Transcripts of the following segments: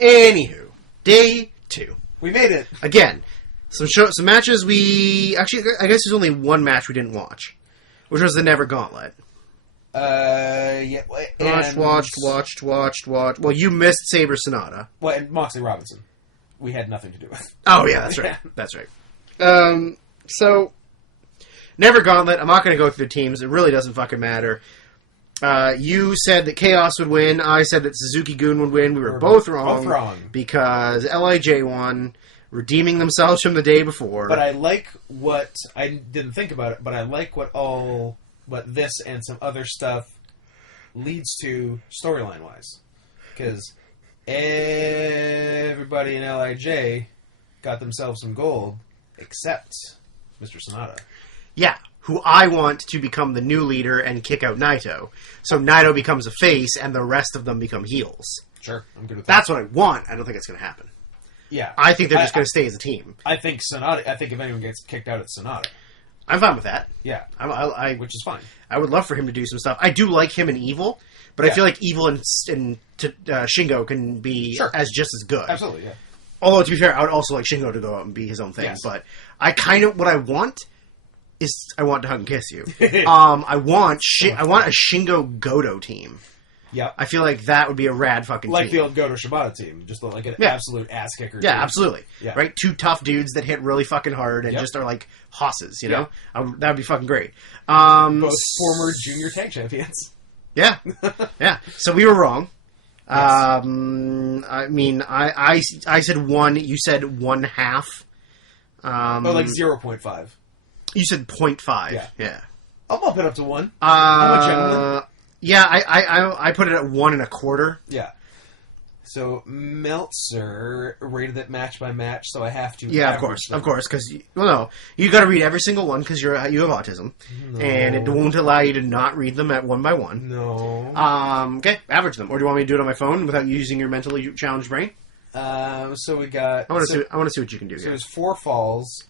Anywho, day 2. We made it. Again, some matches we... Actually, I guess there's only one match we didn't watch, which was the Never Gauntlet. Yeah. Watched. Well, you missed Sabre Sonata. Well, and Moxley Robinson. We had nothing to do with. Oh, yeah, that's right. That's right. So, Never Gauntlet. I'm not going to go through the teams. It really doesn't fucking matter. You said that Chaos would win. I said that Suzuki-gun would win. We were both wrong. Both wrong. Because LIJ won, redeeming themselves from the day before. But I like what... I didn't think about it, but I like what this and some other stuff leads to storyline-wise. Because everybody in LIJ got themselves some gold, except Mr. Sonata. Yeah, who I want to become the new leader and kick out Naito. So Naito becomes a face, and the rest of them become heels. Sure, I'm good with that. That's what I want. I don't think it's going to happen. Yeah. I think they're just going to stay as a team. I think Sonata... I think if anyone gets kicked out, it's Sonata. I'm fine with that. Yeah. Which is fine. I would love for him to do some stuff. I do like him in Evil, but I feel like Evil and Shingo can be just as good. Absolutely, yeah. Although, to be fair, I would also like Shingo to go out and be his own thing. Yes. But what I want is I want to hug and kiss you. I want a Shingo Goto team. Yeah. I feel like that would be a rad fucking like team. the old Goto Shibata team. Just like an absolute ass kicker Yeah, team. absolutely. Yeah. Right? 2 tough dudes that hit really fucking hard and just are like hosses, you know? That would be fucking great. Both former junior tag champions. Yeah. Yeah. So we were wrong. Yes. I mean, I said 1, you said 1/2. Like 0.5. You said 0.5. Yeah. Yeah. I'll bump it up to 1. I'm a gentleman. Yeah, I put it at 1 1/4. Yeah. So Meltzer rated it match by match, so I have to. Yeah, of course, because you got to read every single one because you have autism, and it won't allow you to not read them at 1 by 1. No. Okay, average them, or do you want me to do it on my phone without using your mentally challenged brain? So we got. I want to see what you can do. So there's 4 falls.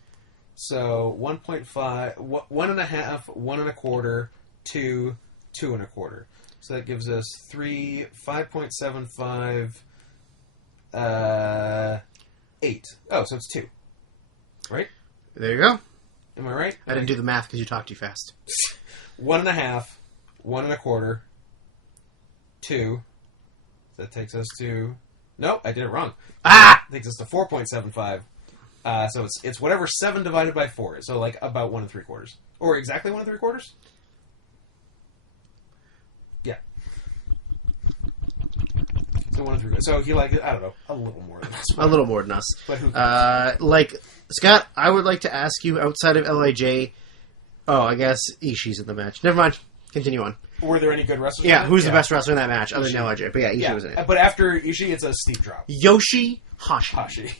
So 1.5, 1.5, 1 1/4, 2, 2 1/4. So that gives us 3, 5.75, 8. Oh, so it's 2. Right? There you go. Am I right? I didn't do the math because you talk too fast. 1.5, 1 1/4, 2. That takes us to... No, I did it wrong. Ah! That takes us to 4.75. So it's whatever 7 divided by 4 is. So like about 1 3/4. Or exactly 1 3/4? Yeah. So 1 3/4. So he liked it, I don't know, a little more than us. A little more than us. But who cares? Scott, I would like to ask you outside of LIJ. Oh, I guess Ishii's in the match. Never mind. Continue on. Were there any good wrestlers? Yeah, who's the best wrestler in that match other than LIJ? But yeah, Ishii was in it. But after Ishii, it's a steep drop. Yoshi Hashi.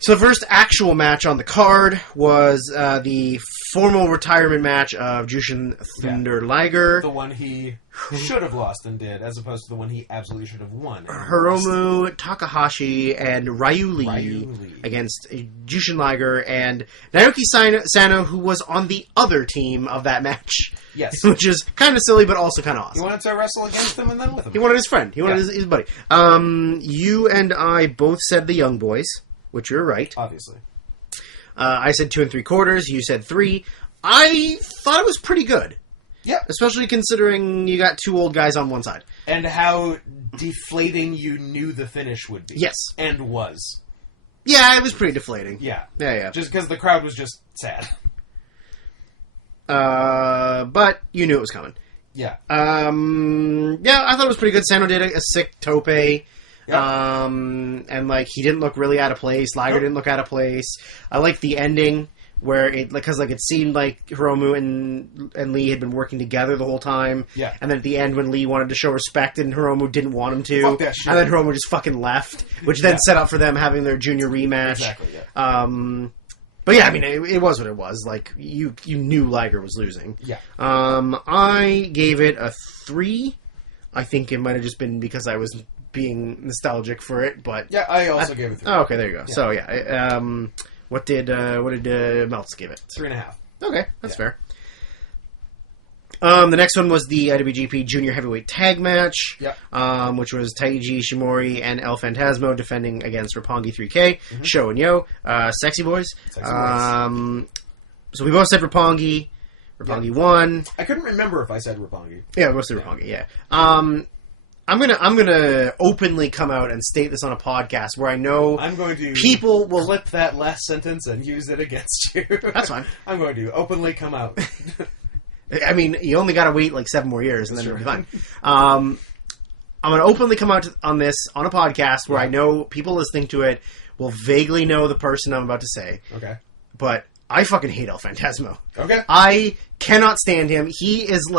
So the first actual match on the card was the formal retirement match of Jushin Thunder Liger. The one he should have lost and did, as opposed to the one he absolutely should have won. Hiromu Takahashi and Ryu Lee against Jushin Liger and Naoki Sano, who was on the other team of that match. Yes. Which is kind of silly, but also kind of awesome. He wanted to wrestle against him and then with him. He wanted his friend. He wanted his buddy. You and I both said the Young Boys, which you're right. Obviously. I said 2 3/4. You said 3. I thought it was pretty good. Yeah. Especially considering you got 2 old guys on one side. And how deflating you knew the finish would be. Yes. And was. Yeah, it was pretty deflating. Yeah. Yeah. Just because the crowd was just sad. But you knew it was coming. Yeah. Yeah, I thought it was pretty good. Sano did a sick tope. Yep. And he didn't look really out of place. Liger didn't look out of place. I liked the ending where it seemed like Hiromu and Lee had been working together the whole time. Yeah. And then at the end when Lee wanted to show respect and Hiromu didn't want him to. Fuck that shit. And then Hiromu just fucking left, which then set up for them having their junior rematch. Exactly, yeah. But yeah, I mean, it was what it was. You knew Liger was losing. Yeah. I gave it a 3. I think it might have just been because I was being nostalgic for it, but... Yeah, I also gave it 3. Oh, okay, there you go. Yeah. So, yeah. What did Meltz give it? 3.5. Okay, that's fair. The next one was the IWGP Junior Heavyweight Tag Match, Yep. Which was Taiji Ishimori and El Phantasmo defending against Roppongi 3K, Sho and Yo, Sexy Boys. So we both said Roppongi. Roppongi won. I couldn't remember if I said Roppongi. Yeah, we both said Roppongi. Yeah. I'm gonna openly come out and state this on a podcast where I know I'm going to people will clip that last sentence and use it against you. That's fine. I'm going to openly come out. I mean, you only got to wait like 7 more years, and then it'll be fine. I'm going to openly come out on this on a podcast where I know people listening to it will vaguely know the person I'm about to say. Okay. But I fucking hate El Phantasmo. Okay. I cannot stand him. He is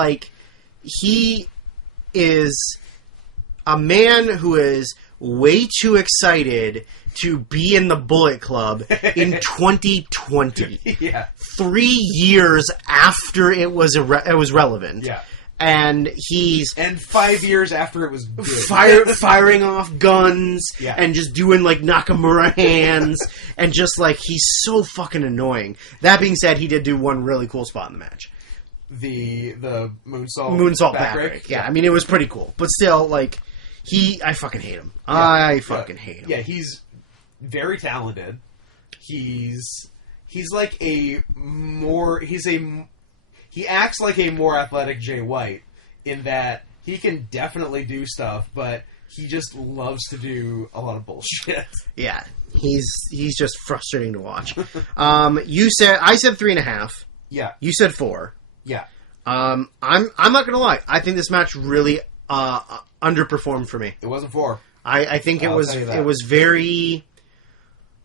a man who is way too excited to be in the Bullet Club in 2020. Yeah. 3 years after it was relevant. Yeah. And 5 years after it was good. firing off guns Yeah. and just doing like Nakamura hands and just like he's so fucking annoying. That being said, he did do one really cool spot in the match. The moonsault backbreak. Yeah, I mean it was pretty cool, but still like I fucking hate him. Yeah. I fucking hate him. Yeah, he's very talented. He's like he acts like a more athletic Jay White in that he can definitely do stuff, but he just loves to do a lot of bullshit. Yeah, he's just frustrating to watch. I said 3.5. Yeah, You said 4. yeah. I'm not gonna lie. I think this match really underperformed for me. It wasn't 4. I think it was very.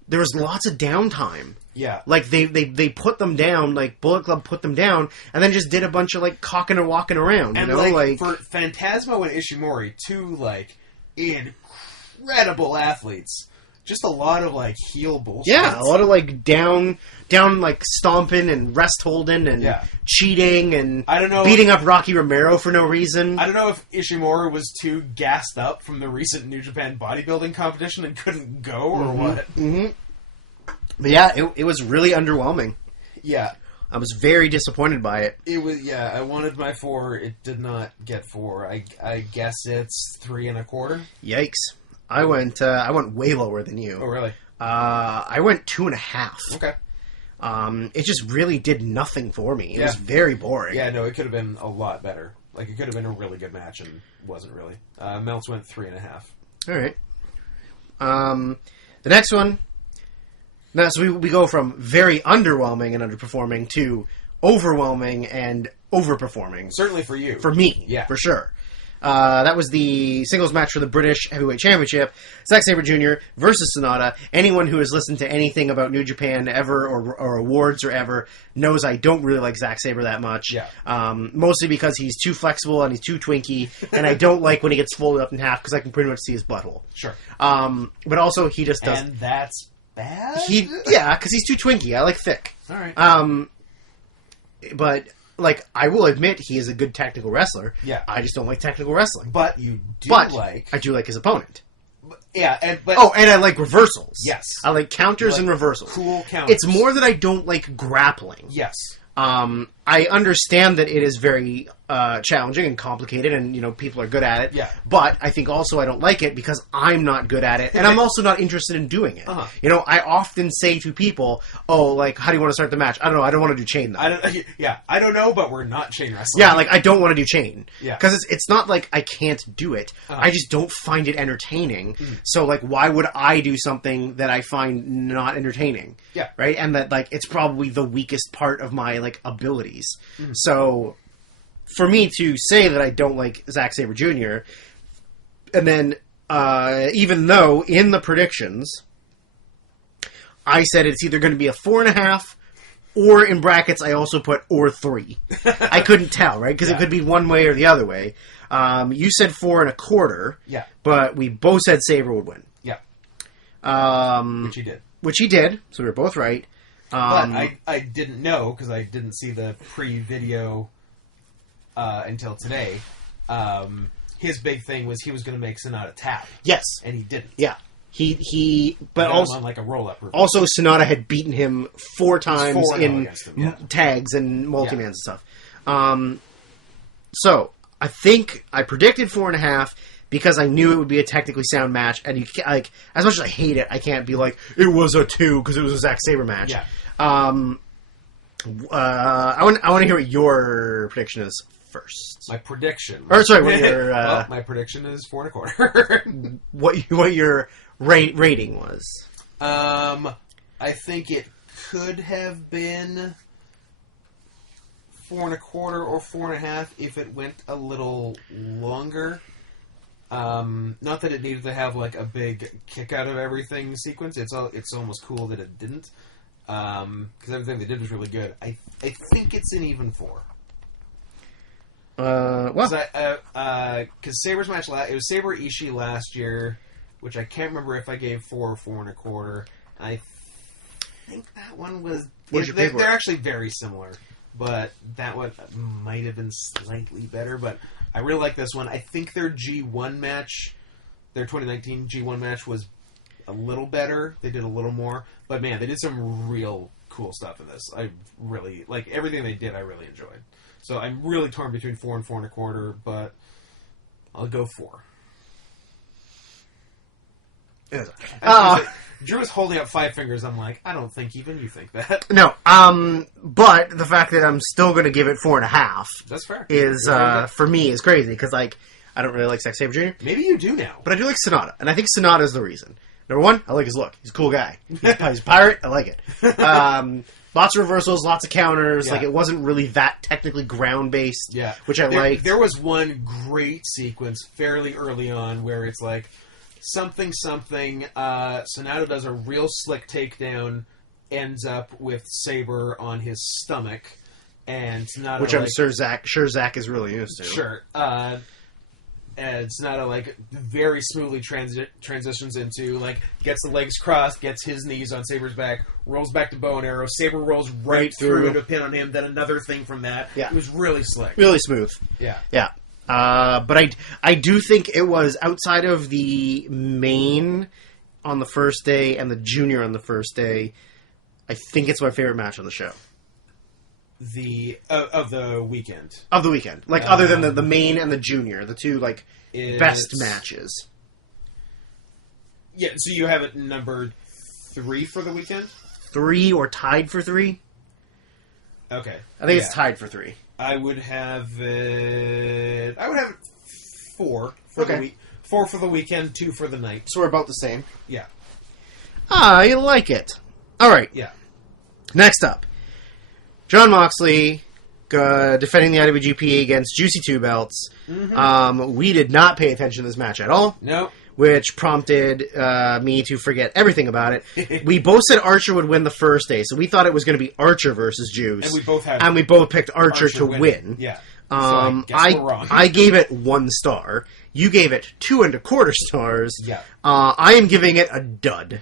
There was lots of downtime. Yeah. Like, they put them down, like, Bullet Club put them down, and then just did a bunch of, like, cocking and walking around, and you know? like, for Phantasmo and Ishimori, two, like, incredible athletes, just a lot of, like, heel bullshit. Yeah, a lot of, like, down, like, stomping and rest holding and cheating and I don't know, beating up Rocky Romero for no reason. I don't know if Ishimori was too gassed up from the recent New Japan bodybuilding competition and couldn't go or what. Mm-hmm. But yeah, it was really underwhelming. Yeah. I was very disappointed by it. It was, yeah, I wanted my 4. It did not get 4. I guess it's 3.25. Yikes. I went way lower than you. Oh, really? I went 2.5. Okay. It just really did nothing for me. It Yeah. was very boring. Yeah, no, it could have been a lot better. Like, it could have been a really good match and wasn't really. Meltz went 3.5. All right. The next one. Now, so we go from very underwhelming and underperforming to overwhelming and overperforming. Certainly for you. For me. Yeah. For sure. That was the singles match for the British Heavyweight Championship. Zack Sabre Jr. versus Sonata. Anyone who has listened to anything about New Japan ever or awards or ever knows I don't really like Zack Sabre that much. Yeah. Mostly because he's too flexible and he's too twinky, and I don't like when he gets folded up in half because I can pretty much see his butthole. Sure. But also he just does. And that's bad? Yeah, because he's too twinky. I like thick. All right. But like, I will admit he is a good technical wrestler. Yeah. I just don't like technical wrestling. But you do I do like his opponent. Yeah, and I like reversals. Yes. I like counters and reversals. Cool counters. It's more that I don't like grappling. Yes. I understand that it is very challenging and complicated, and you know people are good at it. Yeah. But I think also I don't like it because I'm not good at it, and I'm also not interested in doing it. Uh-huh. You know, I often say to people, "Oh, like, how do you want to start the match?" I don't know. I don't want to do chain though. I don't know, but we're not chain wrestling. Yeah, like I don't want to do chain. Yeah. Because it's not like I can't do it. Uh-huh. I just don't find it entertaining. So like, why would I do something that I find not entertaining? Yeah. Right. And that like it's probably the weakest part of my like abilities. So for me to say that I don't like Zack Sabre Jr. and then even though in the predictions I said it's either going to be a 4.5 or in brackets I also put or 3. I couldn't tell, right? Because it could be one way or the other way. You said 4.25. Yeah. But we both said Sabre would win. Yeah. Which he did. So we were both right. But I didn't know, because I didn't see the pre-video until today. His big thing was he was going to make Sonata tap. Yes. And he didn't. Yeah. But also on like a roll-up reversal. Also, Sonata had beaten him 4 times in against him, tags and multi-mans and stuff. So, I think I predicted 4.5 because I knew it would be a technically sound match, and you can't, like, as much as I hate it, I can't be like, it was a 2 because it was a Zack Sabre match. Yeah. I want to hear what your prediction is first. My prediction. Or sorry, what your well, my prediction is 4.25. what your rating was. I think it could have been 4.25 or 4.5 if it went a little longer. Not that it needed to have like a big kick out of everything sequence. It's almost cool that it didn't. Because everything they did was really good. I think it's an even 4. Well, because Sabre's match it was Sabre Ishii last year, which I can't remember if I gave 4 or 4.25. I think that one was. They're actually very similar, but that one might have been slightly better. But I really like this one. I think their G1 match, their 2019 G1 match, was a little better. They did a little more, but man, they did some real cool stuff in this. I really like everything they did. I really enjoyed. So I'm really torn between 4 and 4.25, but I'll go 4. Drew was holding up 5 fingers. I'm like, I don't think even you think that. No, but the fact that I'm still going to give it 4.5 that's fair. Is for me is crazy because like I don't really like Zack Sabre Jr. Maybe you do now, but I do like Sonata, and I think Sonata is the reason. Number one, I like his look. He's a cool guy. He's a pirate. I like it. Lots of reversals, lots of counters. Yeah. Like it wasn't really that technically ground based. Yeah, which I liked. There was one great sequence fairly early on where it's like something. Sonata does a real slick takedown, ends up with Sabre on his stomach, and Sonata, which I'm sure Zach is really used to. Sure. And Sonata like very smoothly transitions into like gets the legs crossed, gets his knees on Sabre's back, rolls back to bow and arrow. Sabre rolls right through into a pin on him. Then another thing from that. Yeah. It was really slick, really smooth. Yeah, yeah. But I do think it was outside of the main on the first day and the junior on the first day. I think it's my favorite match on the show. Of the weekend. Of the weekend. Like, other than the main and the junior. The two, like, best matches. Yeah, so you have it number 3 for the weekend? 3 or tied for 3? Okay. I think it's tied for 3. I would have it 4 for the week. 4 for the weekend, 2 for the night. So we're about the same. Yeah. I like it. All right. Yeah. Next up. Jon Moxley defending the IWGP against Juicy Two Belts. Mm-hmm. We did not pay attention to this match at all. No. Which prompted me to forget everything about it. We both said Archer would win the first day, so we thought it was going to be Archer versus Juice. And we both picked Archer to win. Yeah. So I guess we're wrong. I gave it 1 star. You gave it 2.25 stars. Yeah. I am giving it a dud.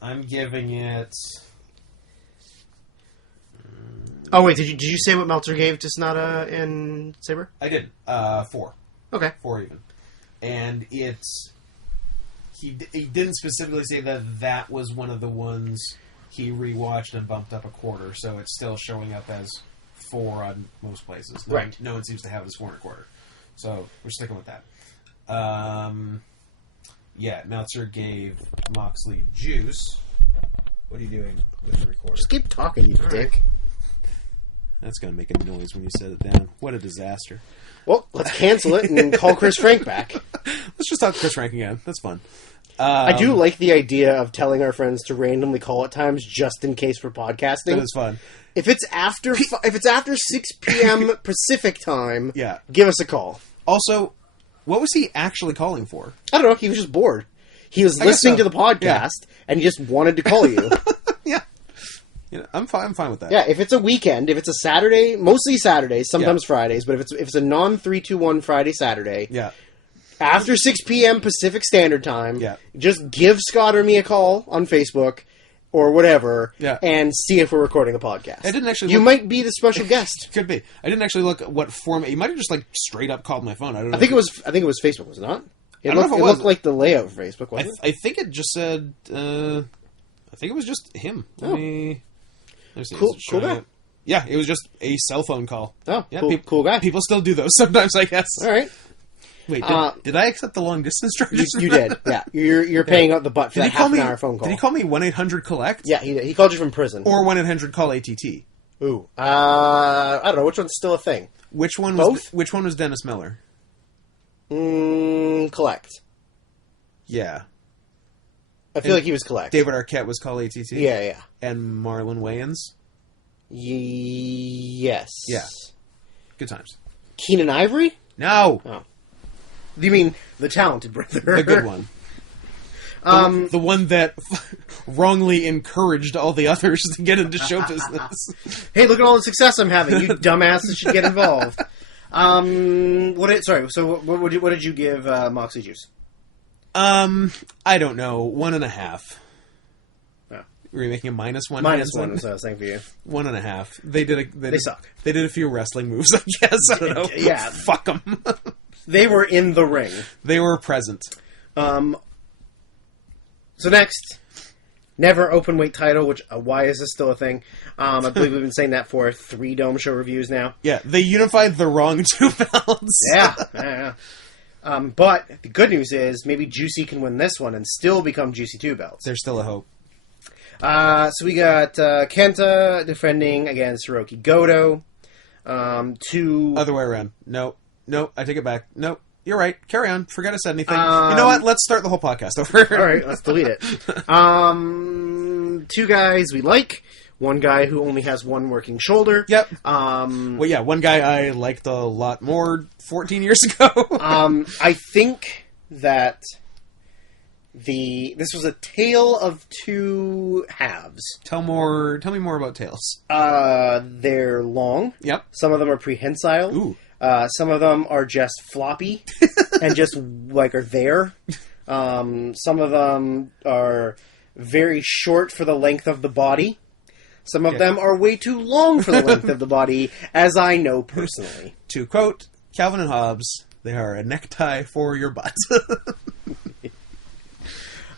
I'm giving it... Oh, wait, did you say what Meltzer gave to Sonata and Sabre? I did. 4. Okay. 4 even. And it's... He didn't specifically say that was one of the ones he rewatched and bumped up a quarter, so it's still showing up as 4 on most places. No one seems to have it as 4.25. So we're sticking with that. Yeah, Meltzer gave Moxley Juice. What are you doing with the recorder? Just keep talking, you dick. That's going to make a noise when you set it down. What a disaster. Well, let's cancel it and call Chris Frank back. Let's just talk Chris Frank again. That's fun. I do like the idea of telling our friends to randomly call at times just in case we're podcasting. That is fun. If it's after 6 p.m. Pacific time, yeah, give us a call. Also, what was he actually calling for? I don't know. He was just bored. He was listening to the podcast and he just wanted to call you. Yeah. I'm fine with that. Yeah, if it's a weekend, if it's a Saturday, mostly Saturdays, sometimes Fridays, but if it's a non-3-2-1 Friday, Saturday, after 6 p.m. Pacific Standard Time, just give Scott or me a call on Facebook or whatever, and see if we're recording a podcast. I didn't actually. You might be the special guest. Could be. I didn't actually look at what format. You might have just like straight up called my phone. I don't know. I think it was Facebook, was it not? It looked like the layout of Facebook, wasn't it? I think it just said. I think it was just him. Let me see. Cool guy. Yeah, it was just a cell phone call. Oh, yeah, cool guy. People still do those sometimes, I guess. All right. Wait, did I accept the long distance charges? You did. Yeah, you're paying out the butt for that half an hour phone call. Did he call me 1-800-COLLECT? Yeah, he called you from prison. Or 1-800-CALL-ATT? Ooh, I don't know which one's still a thing. Which one? Both? Which one was Dennis Miller? Collect. Yeah. I feel like he was Collect. David Arquette was Call ATT? Yeah. And Marlon Wayans? Yes. Yeah. Good times. Keenan Ivory? No! Oh. You mean the talented brother? The good one. The one that wrongly encouraged all the others to get into show business. Hey, look at all the success I'm having. You dumbasses should get involved. What did you give Moxie Juice? I don't know. 1.5. Oh. Were you making a -1? -1 is what I was saying for you. 1.5. They suck. They did a few wrestling moves, I guess. I don't know. Yeah. Fuck them. They were in the ring. They were present. So next, never open weight title, which, why is this still a thing? I believe we've been saying that for 3 Dome Show reviews now. Yeah, they unified the wrong 2 belts. Yeah. But the good news is maybe Juicy can win this one and still become Juicy 2 belts. There's still a hope. So we got Kenta defending against Hiroki Goto. Other way around. No, I take it back. No, you're right. Carry on. Forget I said anything. You know what? Let's start the whole podcast over. All right, let's delete it. 2 guys we like. 1 guy who only has 1 working shoulder. Yep. Well, yeah, 1 guy I liked a lot more 14 years ago. I think that this was a tale of 2 halves. Tell me more about Tales. They're long. Yep. Some of them are prehensile. Ooh. Some of them are just floppy and just like are there. Some of them are very short for the length of the body. Some of them are way too long for the length of the body, as I know personally. To quote Calvin and Hobbes, they are a necktie for your butt.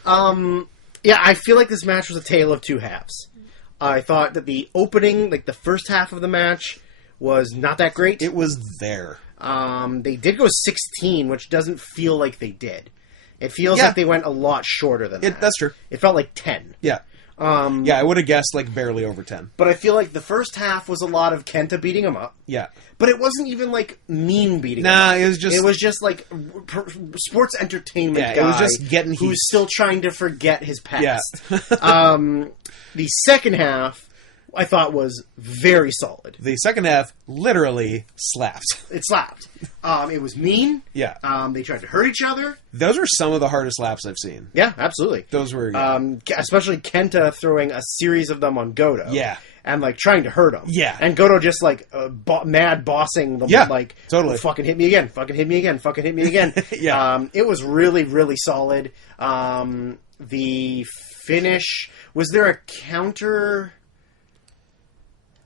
Yeah, I feel like this match was a tale of 2 halves. I thought that the opening, like the first half of the match, was not that great. It was there. They did go 16, which doesn't feel like they did. It feels like they went a lot shorter than that. That's true. It felt like 10. Yeah. I would have guessed like barely over 10. But I feel like the first half was a lot of Kenta beating him up. Yeah. But it wasn't even like mean beating him up. Nah, it was just like sports entertainment guy. It was just getting who's still trying to forget his past. Yeah. The second half I thought was very solid. The second half literally slapped. It slapped. It was mean. Yeah. They tried to hurt each other. Those are some of the hardest slaps I've seen. Yeah, absolutely. Those were... especially Kenta throwing a series of them on Goto. Yeah. And, like, trying to hurt him. Yeah. And Goto just, like, mad bossing them. Yeah, like, totally. Fucking hit me again. Fucking hit me again. Fucking hit me again. Yeah. It was really, really solid. The finish... Was there a counter...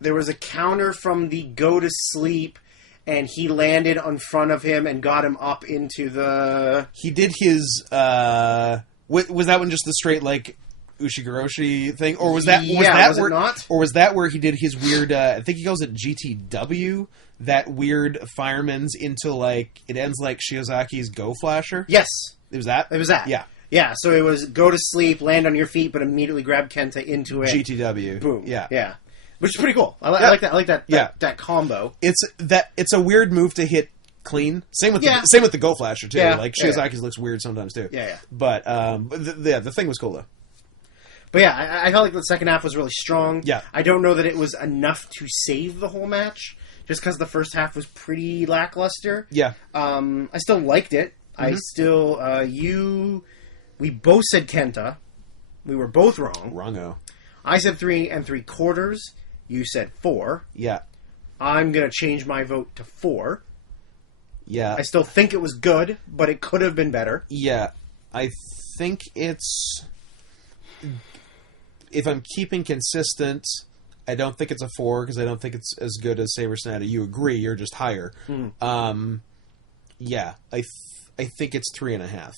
There was a counter from the go to sleep, and he landed in front of him and got him up into the... He did his... was that one just the straight, like, Ushigoroshi thing? Or was that... was it not? Or was that where he did his weird... I think he calls it GTW? That weird fireman's into, like... It ends like Shiozaki's Go Flasher? Yes. It was that? It was that. Yeah. Yeah, so it was go to sleep, land on your feet, but immediately grab Kenta into it. GTW. Boom. Yeah. Yeah. Which is pretty cool. I like that. I like that. Yeah. That combo. It's a weird move to hit clean. Same with the Go Flasher too. Yeah. Like Shiozaki's looks weird sometimes too. Yeah. But the thing was cool though. But yeah, I felt like the second half was really strong. Yeah. I don't know that it was enough to save the whole match, just because the first half was pretty lackluster. Yeah. I still liked it. Mm-hmm. I still we both said Kenta. We were both wrong. Wrongo. I said 3 3/4. You said 4. Yeah. I'm going to change my vote to 4. Yeah. I still think it was good, but it could have been better. Yeah. I think it's... If I'm keeping consistent, I don't think it's a 4, because I don't think it's as good as Saber Sonata. You agree, you're just higher. Yeah. I think it's 3.5.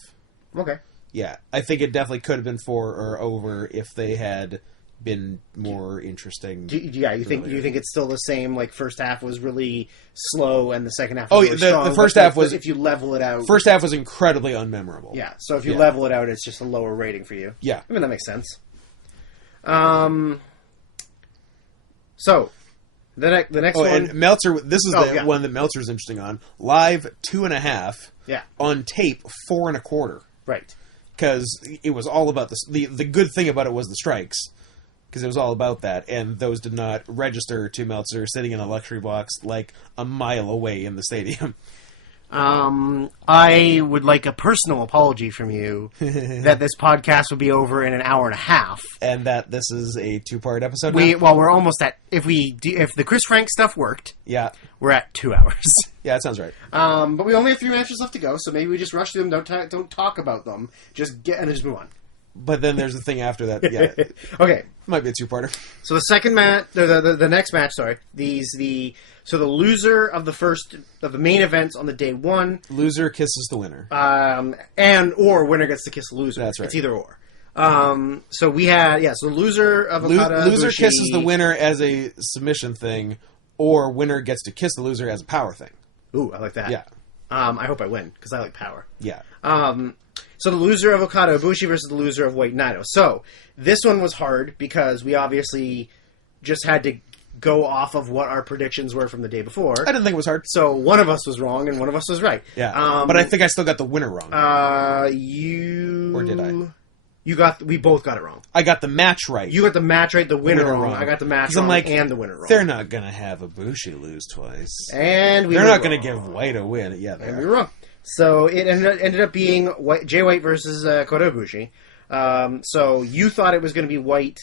Okay. Yeah. I think it definitely could have been 4 or over if they had been more interesting. You think it's still the same? Like first half was really slow, and the second half was really strong. The first half was, if you level it out, first half was incredibly unmemorable. Yeah, so if you level it out, it's just a lower rating for you. Yeah, I mean that makes sense. So the next one, and Meltzer. This is the one that Meltzer's interesting on. Live 2.5. Yeah. On tape 4.25. Right. Because it was all about this. The good thing about it was the strikes. Because it was all about that, and those did not register to Meltzer sitting in a luxury box like a mile away in the stadium. I would like a personal apology from you that this podcast would be over in an hour and a half, and that this is a 2-part episode. We're almost at if the Chris Frank stuff worked. Yeah, we're at 2 hours. Yeah, that sounds right. But we only have 3 matches left to go, so maybe we just rush through them. Don't talk about them. Just move on. But then there's the thing after that. Yeah. Okay. Might be a 2-parter. So the second match, the next match. Sorry, so the loser of the main events on the day 1, loser kisses the winner, or winner gets to kiss the loser. That's right. It's either or. So we had so the loser of Okada loser Ibushi, kisses the winner as a submission thing, or winner gets to kiss the loser as a power thing. Ooh, I like that. Yeah. I hope I win because I like power. Yeah. So the loser of Okada Ibushi versus the loser of White Naito. So this one was hard because we obviously just had to go off of what our predictions were from the day before. I didn't think it was hard. So one of us was wrong and one of us was right. Yeah. But I think I still got the winner wrong. Or did I? We both got it wrong. I got the match right. You got the match right, the winner wrong. I got the match wrong and the winner wrong. They're not going to have Ibushi lose twice. And they're not going to give White a win. Yeah, and we were wrong. So it ended up being Jay White versus Kota Ibushi. So you thought it was going to be White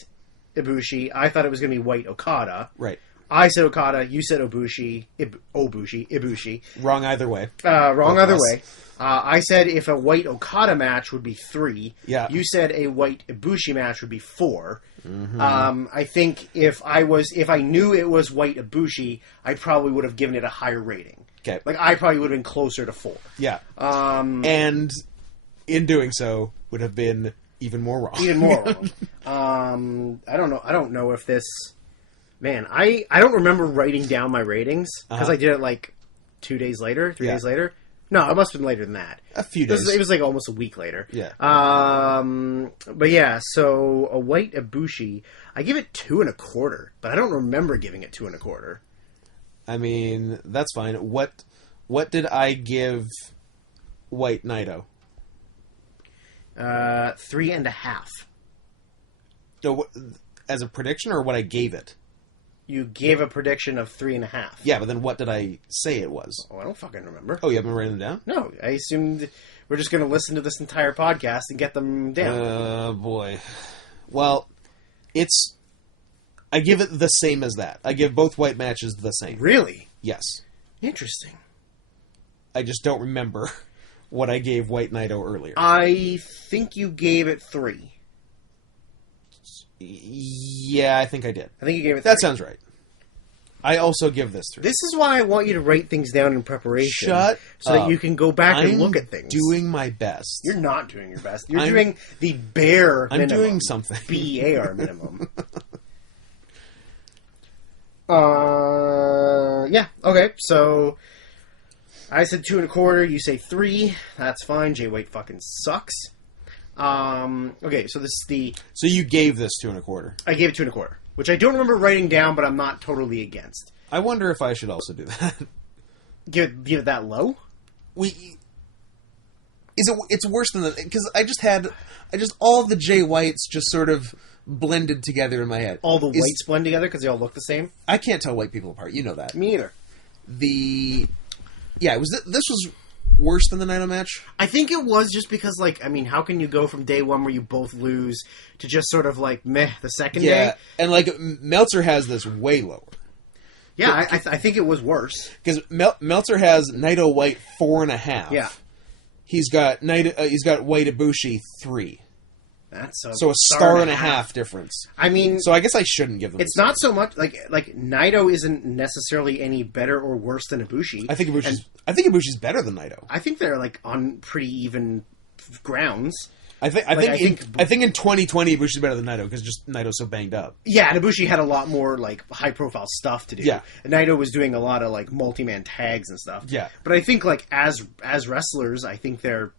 Ibushi. I thought it was going to be White Okada. Right. I said Okada. You said Ibushi. Wrong either way. Wrong either way. I said if a White Okada match would be 3. Yeah. You said a White Ibushi match would be 4. Mm-hmm. I think if I knew it was White Ibushi, I probably would have given it a higher rating. Okay. Like I probably would have been closer to 4. Yeah. And in doing so, would have been even more wrong. Even more wrong. I don't know. I don't know if this. Man, I don't remember writing down my ratings because I did it like 2 days later, 3 days later. No, it must have been later than that. A few days. It was like almost a week later. Yeah. But yeah, so a White Ibushi, I give it 2.25, but I don't remember giving it 2.25. I mean, that's fine. What did I give White Naito? 3.5. No, as a prediction or what I gave it? You gave a prediction of 3.5. Yeah, but then what did I say it was? Oh, I don't fucking remember. Oh, you haven't written them down? No, I assumed we're just going to listen to this entire podcast and get them down. Boy. Well, I give it the same as that. I give both White matches the same. Really? Yes. Interesting. I just don't remember what I gave White Naito earlier. I think you gave it 3. Yeah, I think I did. I think you gave it 3. That sounds right. I also give this 3. This is why I want you to write things down in preparation. Shut so up. That you can go back and look at things. I'm doing my best. You're not doing your best. You're doing the bare minimum. I'm doing something. BAR minimum. Yeah, okay, so I said 2.25, you say 3. That's fine. Jay White fucking sucks. Okay, so this is the... So you gave this 2.25. I gave it 2.25, which I don't remember writing down, but I'm not totally against. I wonder if I should also do that. Give it that low? It's worse than that, because I just all the Jay Whites just sort of blended together in my head. All the whites blend together because they all look the same? I can't tell white people apart. You know that. Me either. This was worse than the Naito match? I think it was just because, like, I mean, how can you go from day 1 where you both lose to just sort of, like, meh the second day? Yeah, and, like, Meltzer has this way lower. Yeah, I think it was worse. Because Meltzer has Naito White 4.5. Yeah. He's got White Ibushi 3. That's so a star and a half difference. I mean, so I guess I shouldn't give them. It's not so much like Naito isn't necessarily any better or worse than Ibushi. I think Ibushi's better than Naito. I think they're like on pretty even grounds. I think in 2020 Ibushi's better than Naito because just Naito's so banged up. Yeah, and Ibushi had a lot more like high profile stuff to do. Yeah. And Naito was doing a lot of like multi-man tags and stuff. Yeah. But I think like as wrestlers, I think they're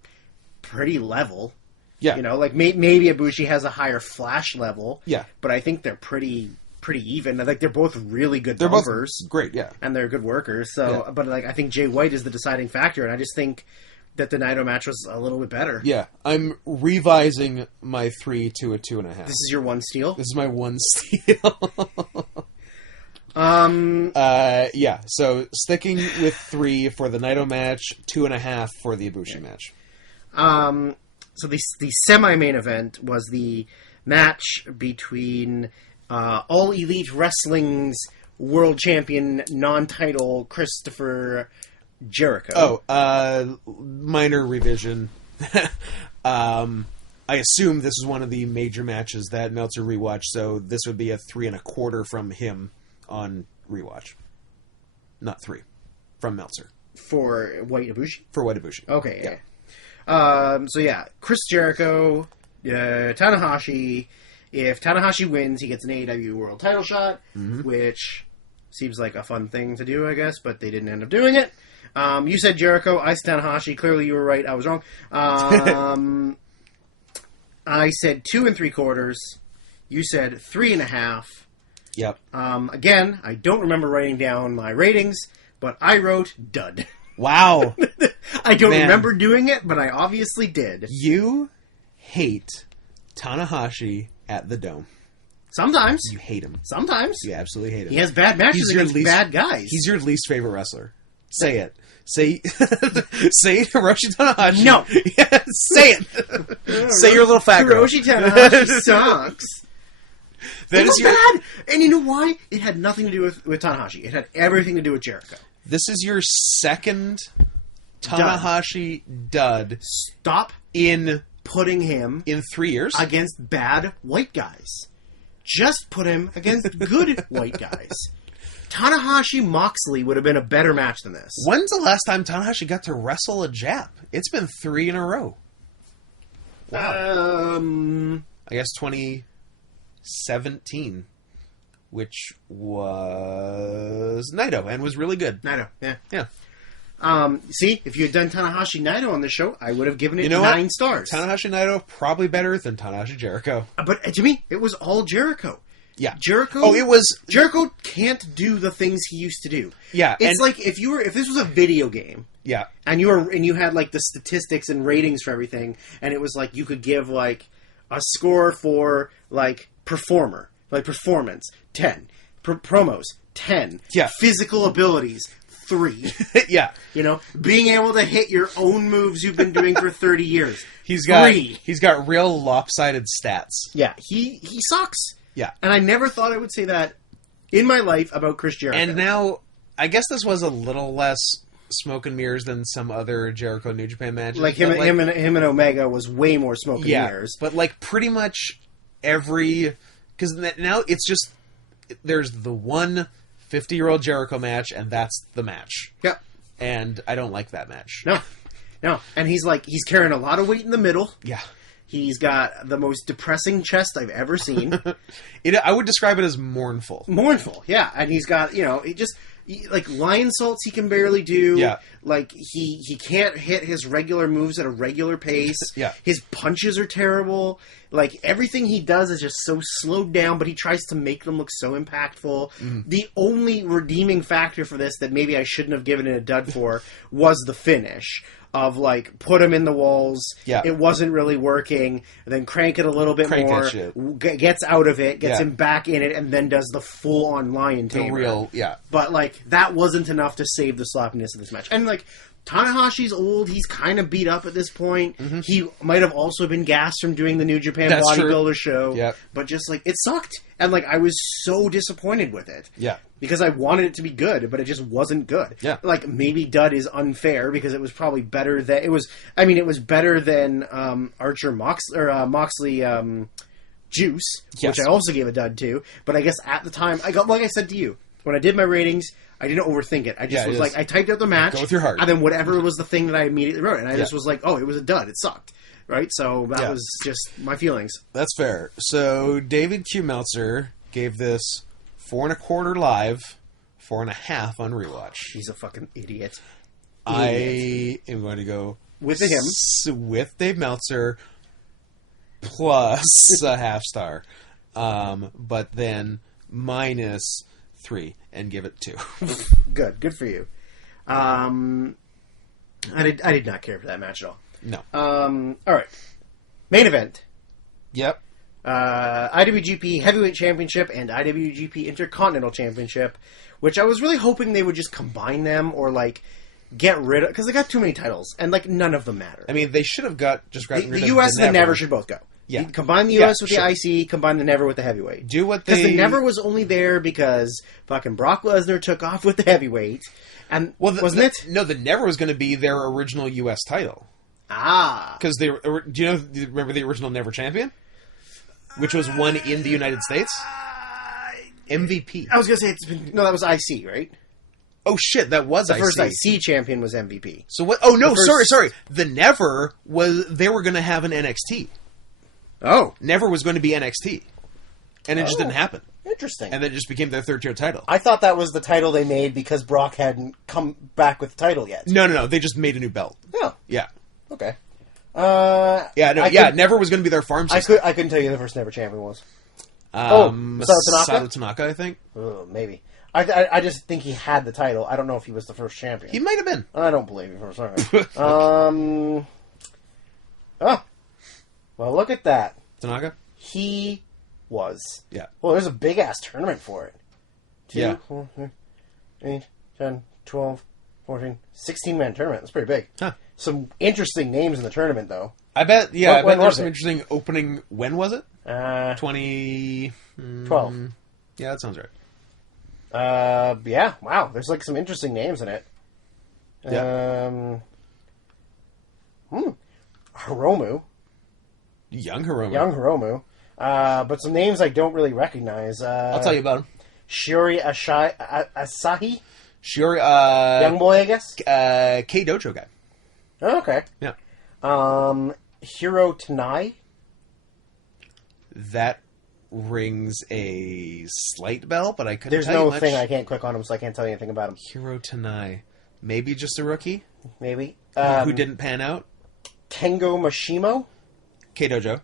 pretty level. Yeah. You know, like maybe Ibushi has a higher flash level. Yeah. But I think they're pretty even. Like they're both really good They're bumpers. both great, yeah. And they're good workers. So, Yeah. but like I think Jay White is the deciding factor, and I just think that the Naito match was a little bit better. Yeah, I'm revising my 3 to a 2.5. This is your one steal. This is my one steal. Yeah, so sticking with 3 for the Naito match, 2.5 for the Ibushi match. So the semi-main event was the match between All Elite Wrestling's world champion, non-title Christopher Jericho. Minor revision. I assume this is one of the major matches that Meltzer rewatched, so this would be a 3.25 from him on rewatch. Not 3. From Meltzer. For White Ibushi? For White Ibushi. Okay, yeah. So yeah, Chris Jericho, Tanahashi. If Tanahashi wins, he gets an AEW world title shot, which seems like a fun thing to do, I guess, but they didn't end up doing it. You said Jericho, I said Tanahashi. Clearly you were right, I was wrong. I said 2 3/4. You said 3.5. Yep. Again, I don't remember writing down my ratings, but I wrote dud. Wow. I don't remember doing it, but I obviously did. You hate Tanahashi at the Dome. Sometimes. You hate him. Sometimes. You absolutely hate him. He has bad matches against bad guys. He's your least favorite wrestler. Say it. Say Hiroshi Tanahashi. No. Yeah, say it. Say your little fat girl. Hiroshi Tanahashi sucks. That is your bad. And you know why? It had nothing to do with Tanahashi. It had everything to do with Jericho. This is your second Tanahashi dud. Stop in putting him in 3 years against bad white guys. Just put him against good white guys. Tanahashi Moxley would have been a better match than this. When's the last time Tanahashi got to wrestle a Jap? It's been 3 in a row. Wow. I guess 2017, which was Naito and was really good. Naito, yeah. Yeah. See, if you had done Tanahashi Naito on the show, I would have given it 9 what? stars. Tanahashi Naito probably better than Tanahashi Jericho. But to me, it was all Jericho. Yeah, Jericho. Oh, it was Jericho can't do the things he used to do. Yeah, it's like if this was a video game. Yeah, and you had like the statistics and ratings for everything, and it was like you could give like a score for like performance 10, promos 10, physical abilities 3. Yeah, you know, being able to hit your own moves you've been doing for 30 years. He's got real lopsided stats. Yeah, he sucks. Yeah. And I never thought I would say that in my life about Chris Jericho. And now, I guess this was a little less smoke and mirrors than some other Jericho New Japan matches. Like him and Omega was way more smoke and mirrors. But like pretty much every... Because now it's just... There's the one 50-year-old Jericho match, and that's the match. Yep. And I don't like that match. No. And he's carrying a lot of weight in the middle. Yeah. He's got the most depressing chest I've ever seen. I would describe it as mournful. Mournful, yeah. And he's got, like lion salts he can barely do. Yeah. Like he can't hit his regular moves at a regular pace. Yeah. His punches are terrible. Like everything he does is just so slowed down, but he tries to make them look so impactful. Mm-hmm. The only redeeming factor for this that maybe I shouldn't have given it a dud for was the finish. Of like put him in the walls. Yeah. It wasn't really working. And then crank it a little bit more. Gets out of it. Gets him back in it, and then does the full on lion tamer. But like that wasn't enough to save the sloppiness of this match. And like Tanahashi's old. He's kind of beat up at this point. Mm-hmm. He might have also been gassed from doing the New Japan Bodybuilder show. Yep. But just like it sucked, and like I was so disappointed with it. Yeah. Because I wanted it to be good, but it just wasn't good. Yeah. Like, maybe dud is unfair because it was probably better than... It was better than Moxley Juice, which I also gave a dud to. But I guess at the time, like I said to you, when I did my ratings, I didn't overthink it. I just was like, I typed out the match. Go with your heart. And then whatever was the thing that I immediately wrote. And I just was like, oh, it was a dud. It sucked. right? So that was just my feelings. That's fair. So David Q. Meltzer gave this 4.25 live, 4.5 on rewatch. He's a fucking idiot. I am going to go with him with Dave Meltzer plus a half star, but then -3 and give it 2. Good for you. I did not care for that match at all. No. All right. Main event. Yep. IWGP Heavyweight Championship and IWGP Intercontinental Championship, which I was really hoping they would just combine them or like get rid of, because they got too many titles and like none of them matter. I mean, they should have gotten rid of the US and the Never should both go. Yeah. You combine the US with the IC, combine the Never with the Heavyweight. Do what because the Never was only there because fucking Brock Lesnar took off with the Heavyweight, and wasn't it? No, the Never was going to be their original US title. Because do you remember the original Never champion, which was won in the United States? MVP. I was gonna say that was IC, right? Oh shit, that was the first IC champion was MVP. So what? Oh no, sorry. The Never they were going to have an NXT. Oh, Never was going to be NXT, and it just didn't happen. Interesting. And then it just became their third tier title. I thought that was the title they made because Brock hadn't come back with the title yet. No. They just made a new belt. Oh. Yeah. Okay. Never was going to be their farm system. I couldn't tell you the first Never champion was. Sato Tanaka, I think. Oh, maybe. I just think he had the title. I don't know if he was the first champion. He might have been. I don't believe you for a second. Well, look at that. Tanaka? He was. Yeah. Well, there's a big-ass tournament for it. 2, 4, 8, 10, 12, 14, 16-man tournament. That's pretty big. Huh. Some interesting names in the tournament, though. I bet there's some it? interesting opening. When was it? 2012. Yeah, that sounds right. Yeah, wow. There's like some interesting names in it. Yeah. Hiromu. Young Hiromu. But some names I don't really recognize. I'll tell you about him. Shiori Asahi? Shiori, young boy, I guess? K Dojo guy. Oh, okay. Yeah. Hiro Tanai? That rings a slight bell, but I couldn't There's tell you no much. thing, I can't click on him, so I can't tell you anything about him. Hiro Tanai. Maybe just a rookie? Maybe. Who didn't pan out? Kengo Mashimo? K Dojo.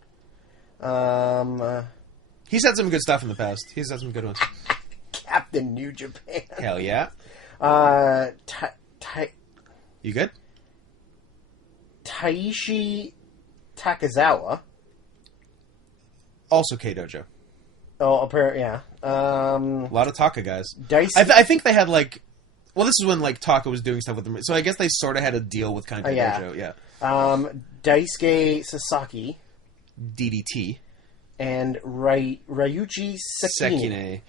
He's had some good stuff in the past. He's had some good ones. Captain New Japan. Hell yeah. You good? Taishi Takazawa. Also K Dojo. Oh, apparently, yeah. A lot of Taka guys. I think they had like... Well, this is when like Taka was doing stuff with them. So I guess they sort of had a deal with Kanto Dojo. Yeah. Daisuke Sasaki. DDT. And Ryuichi Sekine.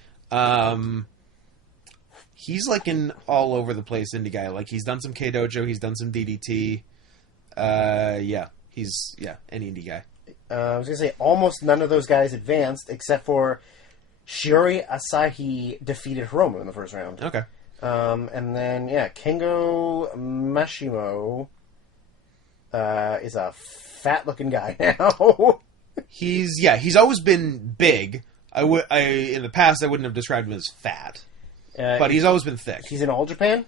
He's like an all over the place indie guy. Like he's done some K Dojo, he's done some DDT. He's any indie guy. I was gonna say almost none of those guys advanced except for Shiori Asahi defeated Hiromu in the first round. Okay. And then Kengo Mashimo is a fat looking guy now. He's always been big. In the past I wouldn't have described him as fat. But he's always been thick. He's in All Japan?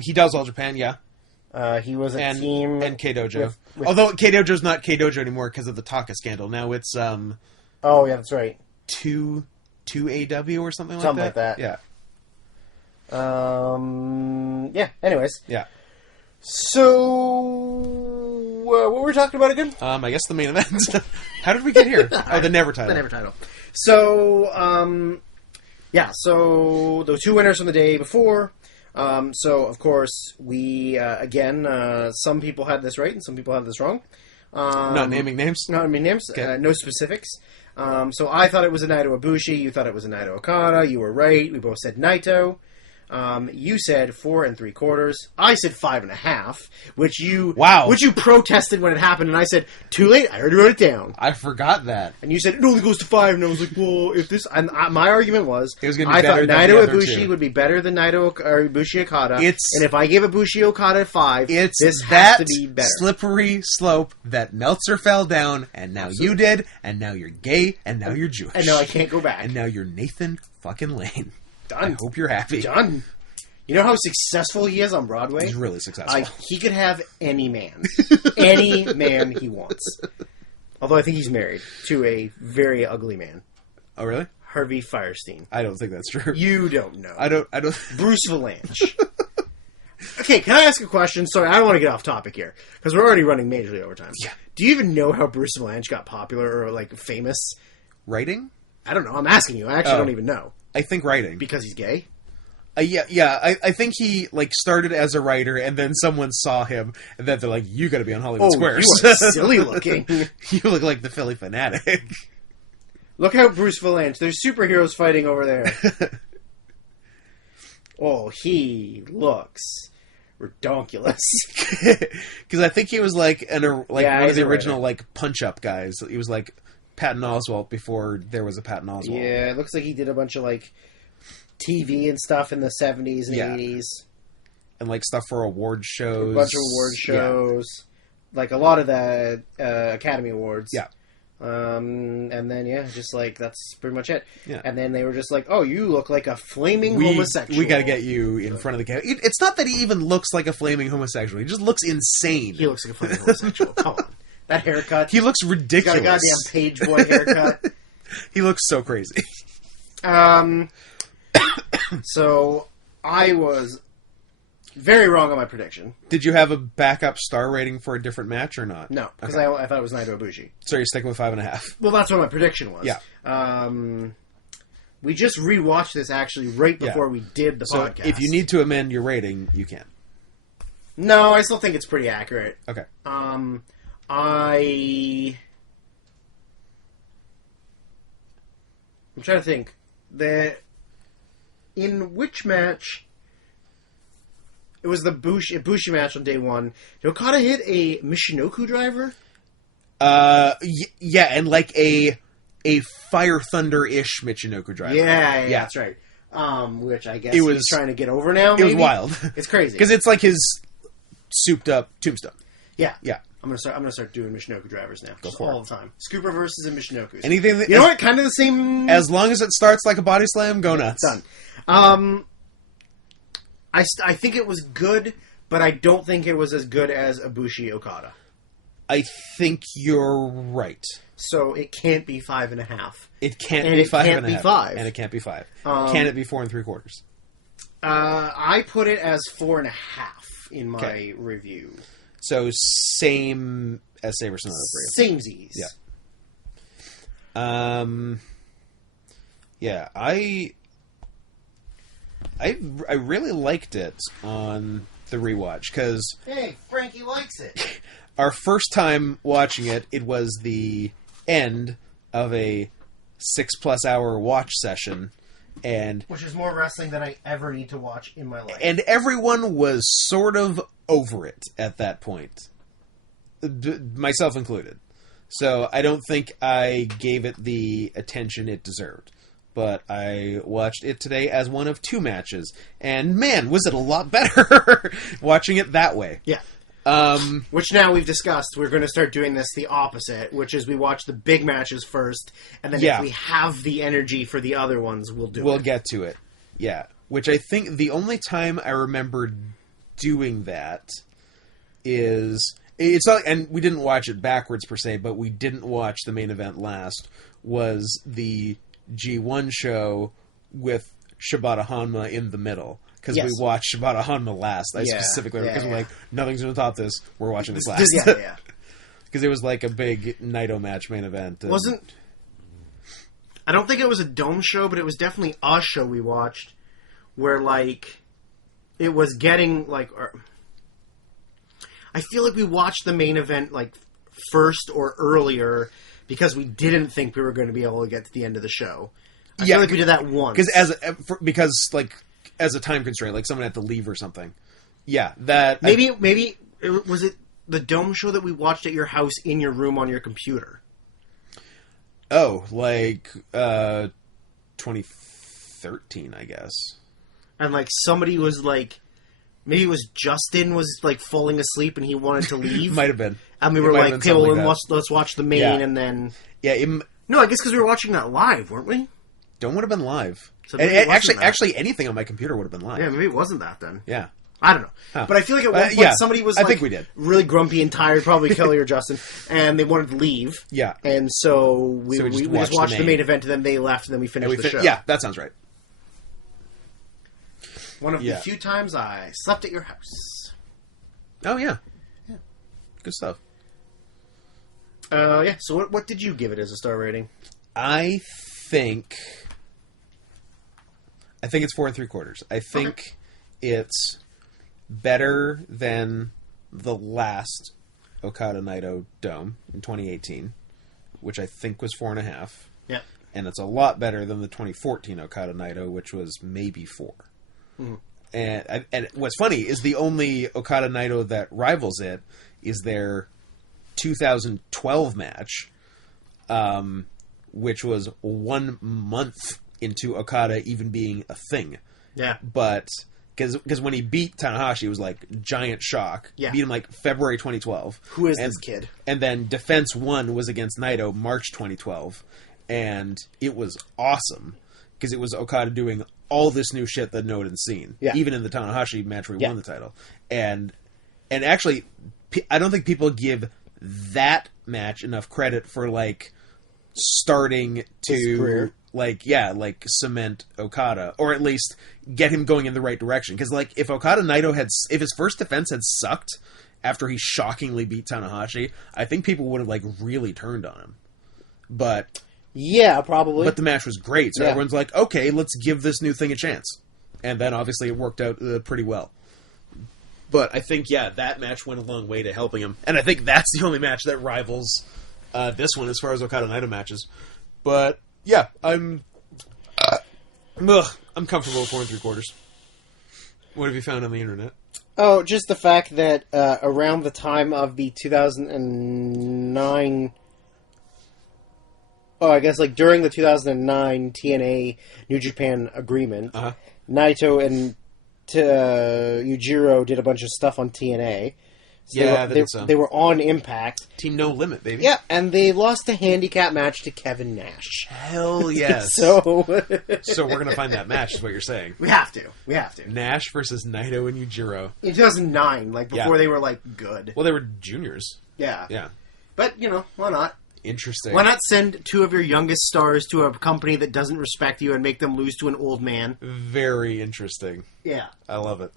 He does All Japan, yeah. He was a team... And K Dojo. Although K Dojo's not K Dojo anymore because of the Taka scandal. Now it's... oh, yeah, that's right. 2AW or something like that? Something like that. Yeah. Anyways. Yeah. So... what were we talking about again? I guess the main event. How did we get here? The Never title. The Never title. So, so the two winners from the day before. So, of course, we, some people had this right and some people had this wrong. Not naming names? Not naming names. Okay. No specifics. So I thought it was a Naito Ibushi. You thought it was a Naito Okada. You were right. We both said Naito. You said 4 3/4. I said 5.5, which you protested when it happened, and I said, too late. I already wrote it down. I forgot that. And you said it only goes to 5, and I was like, well, if this. And my argument was, it was gonna be I better thought than Naito the other Ibushi two. would be better than Ibushi Okada. And if I give Ibushi Okada 5, it's this that has to be better. slippery slope that Meltzer fell down, and now you did, and now you're gay, and now you're Jewish, and now I can't go back, and now you're Nathan fucking Lane. Done. I hope you're happy. Done. You know how successful he is on Broadway? He's really successful. He could have any man. Any man he wants. Although I think he's married to a very ugly man. Oh, really? Harvey Fierstein. I don't think that's true. You don't know. I don't. Bruce Valanche. Okay, can I ask a question? Sorry, I don't want to get off topic here. Because we're already running majorly overtime. Yeah. Do you even know how Bruce Valanche got popular or, like, famous? Writing? I don't know. I'm asking you. I actually don't even know. I think writing. Because he's gay? Yeah. I think he started as a writer, and then someone saw him, and then they're like, "You got to be on Hollywood Squares." You are silly looking. You look like the Philly Fanatic. Look how Bruce Valanche. There's superheroes fighting over there. Oh, he looks redonkulous. Because I think he was one of the original punch up guys. He was like Patton Oswalt before there was a Patton Oswalt. Yeah, it looks like he did a bunch of TV and stuff in the 70s and 80s. And stuff for award shows. A bunch of award shows. Yeah. A lot of the Academy Awards. Yeah. And then, that's pretty much it. Yeah. And then they were just like, oh, you look like a flaming homosexual. We got to get you in front of the camera. It's not that he even looks like a flaming homosexual. He just looks insane. He looks like a flaming homosexual. Come on. That haircut. He looks ridiculous. He's got a goddamn page boy haircut. He looks so crazy. So, I was very wrong on my prediction. Did you have a backup star rating for a different match or not? No, because okay. I thought it was Naito Ibushi. So you're sticking with 5.5? Well, that's what my prediction was. Yeah. We just rewatched this actually right before we did the podcast. If you need to amend your rating, you can. No, I still think it's pretty accurate. Okay. I'm trying to think. In which match... It was the Ibushi match on day 1. Did Okada hit a Michinoku driver? Yeah, and a Fire Thunder-ish Michinoku driver. Yeah, that's right. Which I guess he's trying to get over now, maybe? It was wild. It's crazy. Because it's like his souped-up tombstone. Yeah. Yeah. I'm gonna start doing Michinoku drivers now. Go for all the time. Scoop reverses and Michinokus. Anything you know what? Kind of the same. As long as it starts like a body slam, go nuts. Done. I think it was good, but I don't think it was as good as Ibushi Okada. I think you're right. So it can't be 5.5. It can't be 5.5. Can't be 5. And it can't be 5. Can it be 4 3/4? I put it as 4.5 in my review. So same as Sabres and Other Samesies. Yeah. Yeah, I really liked it on the rewatch because hey, Frankie likes it. Our first time watching it, it was the end of a 6+ hour watch session, and which is more wrestling than I ever need to watch in my life. And everyone was sort of over it at that point, myself included. So I don't think I gave it the attention it deserved. But I watched it today as one of 2 matches, and man, was it a lot better watching it that way. Yeah. Which now we've discussed, we're going to start doing this the opposite, which is we watch the big matches first, and then if we have the energy for the other ones, we'll get to it. Yeah. Which I think the only time I remember doing that is... It's not, and we didn't watch it backwards per se, but we didn't watch the main event last, was the G1 show with Shibata Hanma in the middle. Because we watched Shibata Hanma last. I specifically, because we're like, nothing's going to top this. We're watching this last. Yeah. Because it was like a big Naito match main event. I don't think it was a dome show, but it was definitely a show we watched where, it was getting, I feel like we watched the main event, first or earlier because we didn't think we were going to be able to get to the end of the show. I feel like we did that once. Because as a time constraint, like someone had to leave or something. Yeah, that maybe was it the Dome show that we watched at your house in your room on your computer? Oh, like 2013, I guess. And like somebody was like, maybe it was Justin was like falling asleep and he wanted to leave. Might have been. And we were like, okay, well, let's watch the main and then. Yeah. No, I guess because we were watching that live, weren't we? Don't would have been live. So actually, anything on my computer would have been live. Yeah, maybe it wasn't that then. Yeah. I don't know. Huh. But I feel like at one point somebody was I think we did. really grumpy and tired, probably Kelly or Justin, and they wanted to leave. Yeah. And so we just watched the main event, and then they left, and then we finished the show. Yeah, that sounds right. One of the few times I slept at your house. Oh, yeah. Good stuff. Yeah, so what did you give it as a star rating? I think it's 4 3/4. I think it's better than the last Okada Naito Dome in 2018, which I think was 4.5. Yeah. And it's a lot better than the 2014 Okada Naito, which was maybe 4. Mm-hmm. And what's funny is the only Okada Naito that rivals it is their 2012 match, which was 1 month into Okada even being a thing. Yeah. But because when he beat Tanahashi, it was like giant shock. Yeah. Beat him like February 2012. Who is this kid? And then Defense 1 was against Naito March 2012. And it was awesome because it was Okada doing all this new shit that no one had seen. Yeah. Even in the Tanahashi match where he won the title. And actually, I don't think people give that match enough credit for like starting to like cement Okada, or at least get him going in the right direction. Because like if Okada Naito if his first defense had sucked after he shockingly beat Tanahashi, I think people would have like really turned on him. But yeah, probably. But the match was great, so everyone's like, okay, let's give this new thing a chance. And then obviously it worked out pretty well. But I think that match went a long way to helping him, and I think that's the only match that rivals this one as far as Okada Naito matches. But yeah, I'm comfortable with 4 3/4. What have you found on the internet? Oh, just the fact that around the time of the 2009... Oh, I guess like during the 2009 TNA New Japan agreement, Naito and Yujiro did a bunch of stuff on TNA. So they were on Impact. Team No Limit, baby. Yeah, and they lost a handicap match to Kevin Nash. Hell yes. So we're going to find that match, is what you're saying. We have to. Nash versus Naito and Yujiro. In 2009, like before they were like good. Well, they were juniors. Yeah. Yeah. But, why not? Interesting. Why not send 2 of your youngest stars to a company that doesn't respect you and make them lose to an old man? Very interesting. Yeah. I love it.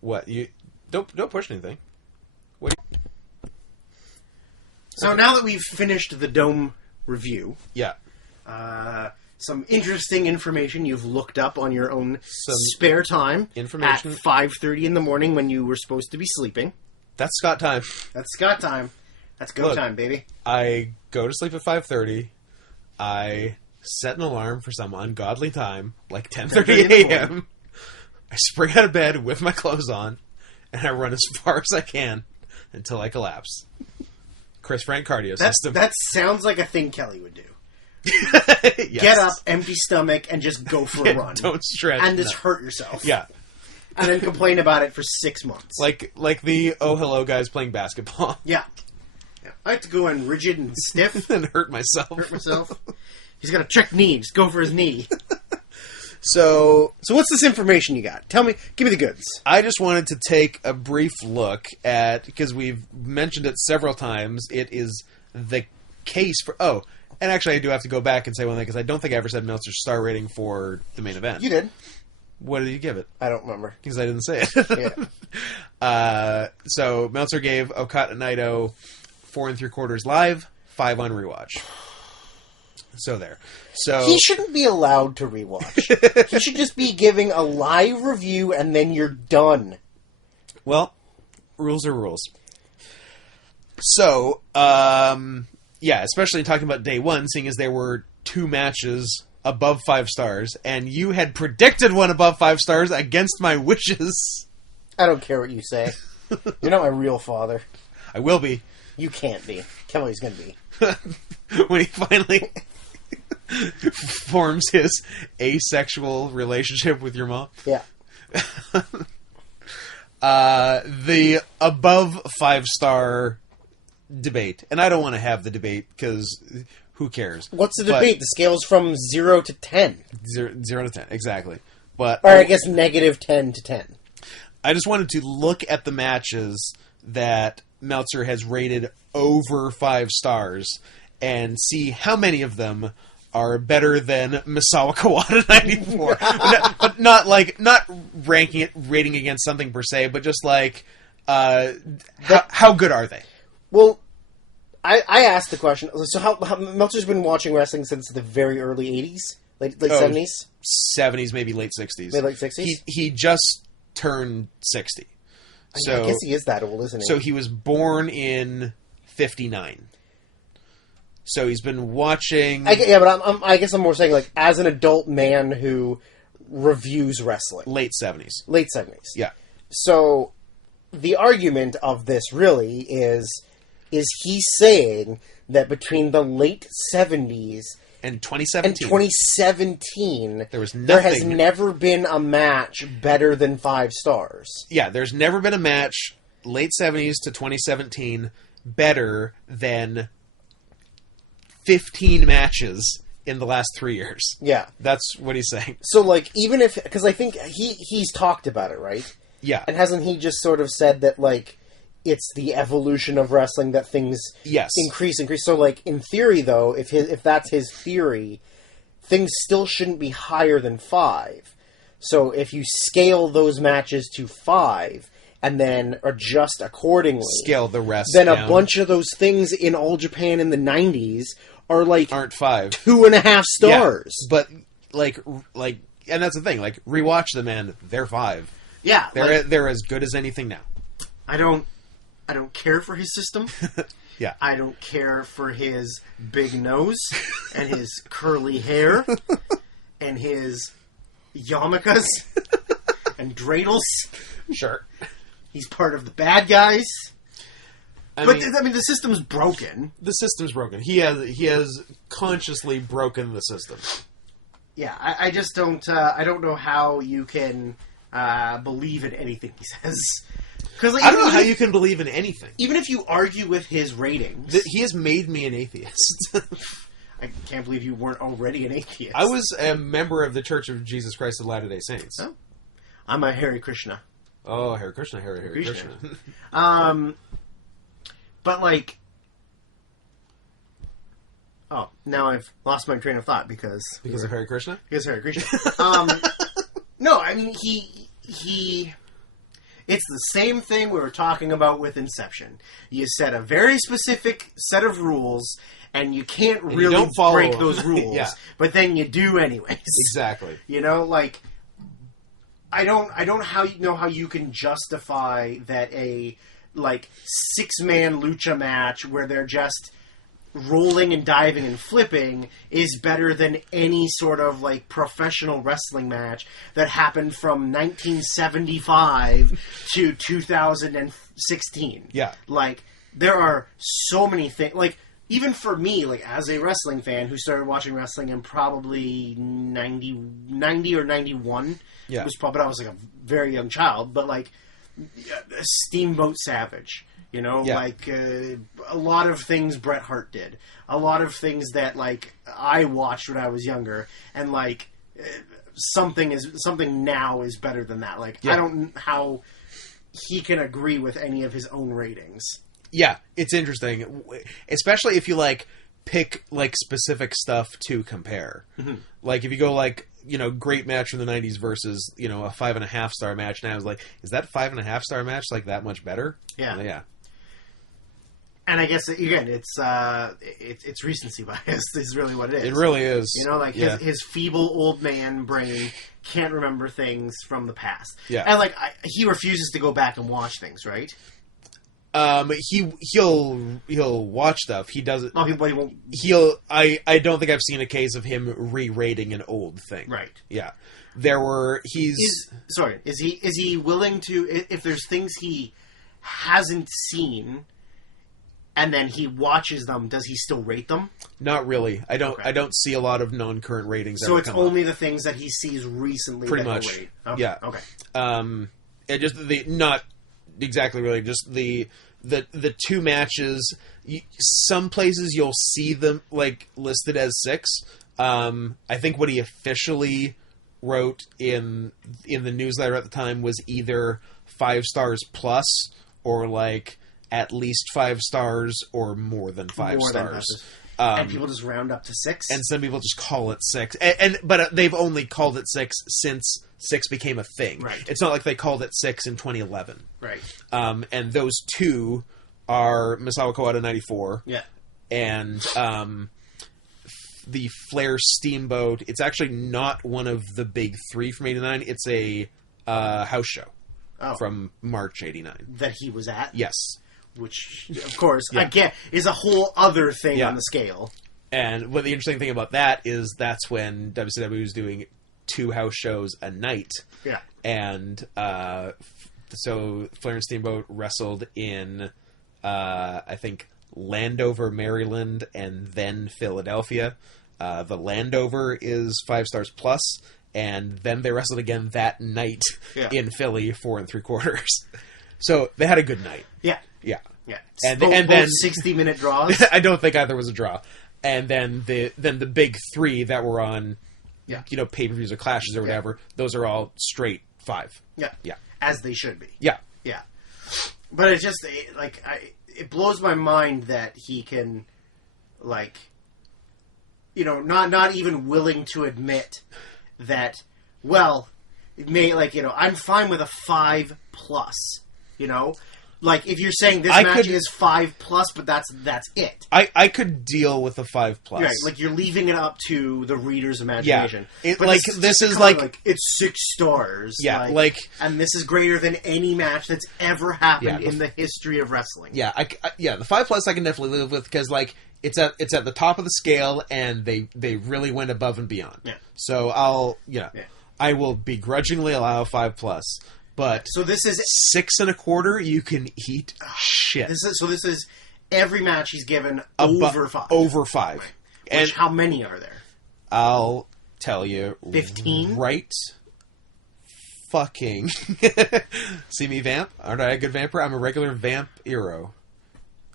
What? You don't push anything. What? So now that we've finished the Dome review, some interesting information you've looked up on your own spare time at 5:30 in the morning when you were supposed to be sleeping. That's Scott time. That's Scott time. That's go time, baby. I go to sleep at 5:30. I set an alarm for some ungodly time, like 10:30 a.m. I spring out of bed with my clothes on, and I run as far as I can until I collapse. Chris Frank cardio system. That sounds like a thing Kelly would do. Yes. Get up, empty stomach, and just go for a run. Don't stretch. And just hurt yourself. Yeah. And then complain about it for 6 months. Like the Oh Hello guys playing basketball. Yeah. I like to go in rigid and stiff. And hurt myself. He's got a check knee. Just go for his knee. So what's this information you got? Tell me, give me the goods. I just wanted to take a brief look at, because we've mentioned it several times, it is the case for... Oh, and actually I do have to go back and say one thing, because I don't think I ever said Meltzer's star rating for the main event. You did. What did you give it? I don't remember. Because I didn't say it. Yeah. So Meltzer gave Okada Naito 4 3/4 live, 5 on rewatch. So there. So he shouldn't be allowed to rewatch. He should just be giving a live review and then you're done. Well, rules are rules. So, especially talking about day one, seeing as there were 2 matches above 5 stars, and you had predicted one above 5 stars against my wishes. I don't care what you say. You're not my real father. I will be. You can't be. Kelly's going to be. When he finally forms his asexual relationship with your mom. Yeah. The above 5-star debate, and I don't want to have the debate because who cares? What's the debate? The scale's from 0 to 10. 0 to 10, exactly. But or I guess negative 10 to 10. I just wanted to look at the matches that Meltzer has rated over 5 stars and see how many of them are better than Misawa Kawada 94. But not rating against something per se, but just like how good are they? Well, I asked the question. So how Meltzer's been watching wrestling since the very early 80s? Late 70s? 70s, maybe late 60s. Maybe late 60s? He just turned 60. So I guess he is that old, isn't he? So he was born in 59. So he's been watching... I guess I'm more saying, like, as an adult man who reviews wrestling. Late 70s. Late 70s. Yeah. So, the argument of this really is he saying that between the late 70s and 2017, there has never been a match better than 5 stars. Yeah, there's never been a match, late 70s to 2017, better than 15 matches in the last 3 years. Yeah. That's what he's saying. So, like, even if... Because I think he's talked about it, right? Yeah. And hasn't he just sort of said that, like, it's the evolution of wrestling that things increase. So, like, in theory, though, if that's his theory, things still shouldn't be higher than 5. So if you scale those matches to 5... and then adjust accordingly. Scale the rest then down. A bunch of those things in All Japan in the 90s aren't 5. 2.5 stars. Yeah, but like, and that's the thing. Like, rewatch them, and they're 5. Yeah, they're as good as anything now. I don't care for his system. Yeah, I don't care for his big nose and his curly hair and his yarmulkes and dreidels. Sure. He's part of the bad guys. I mean, the system's broken. The system's broken. He has consciously broken the system. Yeah, I just don't. I don't know how you can believe in anything he says. Because I don't know how you can believe in anything. Even if you argue with his ratings, he has made me an atheist. I can't believe you weren't already an atheist. I was a member of the Church of Jesus Christ of Latter-day Saints. Oh. I'm a Hare Krishna. Oh, Hare Krishna, Hare Krishna. But like, now I've lost my train of thought because of Hare Krishna. Because Hare Krishna. No, I mean he. It's the same thing we were talking about with Inception. You set a very specific set of rules, and you can't really break those rules. Yeah. But then you do anyways. Exactly. You know, like. I don't know how you can justify that a 6-man lucha match where they're just rolling and diving and flipping is better than any sort of professional wrestling match that happened from 1975 to 2016. Yeah. There are so many things. Even for me, as a wrestling fan who started watching wrestling in probably 90 or 91, yeah. It was probably, I was a very young child, but Steamboat Savage, yeah. A lot of things Bret Hart did, a lot of things that I watched when I was younger, and something now is better than that. Yeah. I don't know how he can agree with any of his own ratings. Yeah, it's interesting, especially if you pick specific stuff to compare. Mm-hmm. If you go great match from the 90s versus a 5.5 star match now, is that 5.5 star match that much better? Yeah, yeah. And I guess again, it's recency bias is really what it is. It really is. His feeble old man brain can't remember things from the past. Yeah, and he refuses to go back and watch things, right? He'll watch stuff. He doesn't. Oh, but he won't. I don't think I've seen a case of him re-rating an old thing. Right. Yeah. Is he willing to, if there's things he hasn't seen and then he watches them, does he still rate them? Not really. I don't. Okay. I don't see a lot of non-current ratings. So it's only the things that he sees recently. Pretty that much. he'll rate. Okay. Yeah. Okay. And just not exactly really. Just the two matches. Some places you'll see them like listed as 6. I think what he officially wrote in the newsletter at the time was either 5 stars plus or like at least 5 stars or more than 5 stars. And people just round up to 6. And some people just call it 6. But they've only called it 6 since 6 became a thing. Right. It's not like they called it 6 in 2011. Right. And those 2 are Misawa Kawada 94. Yeah. And the Flair Steamboat. It's actually not one of the big 3 from 89. It's a house show from March 89. That he was at? Yes. Which, of course, again, is a whole other thing on the scale. And what the interesting thing about that is that's when WCW was doing 2 house shows a night. Yeah. And so Flair and Steamboat wrestled in, I think, Landover, Maryland, and then Philadelphia. The Landover is 5 stars plus, and then they wrestled again that night in Philly, 4 3/4. So they had a good night. Yeah. Yeah. Yeah. And both then 60-minute draws. I don't think either was a draw. And then the big 3 that were on, pay-per-views or clashes or whatever, those are all straight 5. Yeah. Yeah. As they should be. Yeah. Yeah. But it just, it blows my mind that he can, not even willing to admit that, well, it may, I'm fine with a 5+, if you're saying this match is 5+, but that's it. I could deal with a 5+. Right, you're leaving it up to the reader's imagination. Yeah. This is it's 6 stars. Yeah, and this is greater than any match that's ever happened in the history of wrestling. Yeah, the 5+ I can definitely live with because it's at the top of the scale and they really went above and beyond. Yeah. So I will begrudgingly allow a 5+. But so this is 6 1/4. You can eat shit. This is every match he's given over 5. Over 5. Right. And how many are there? I'll tell you. 15. Right. Fucking. See me vamp? Aren't I a good vamper? I'm a regular vamp hero.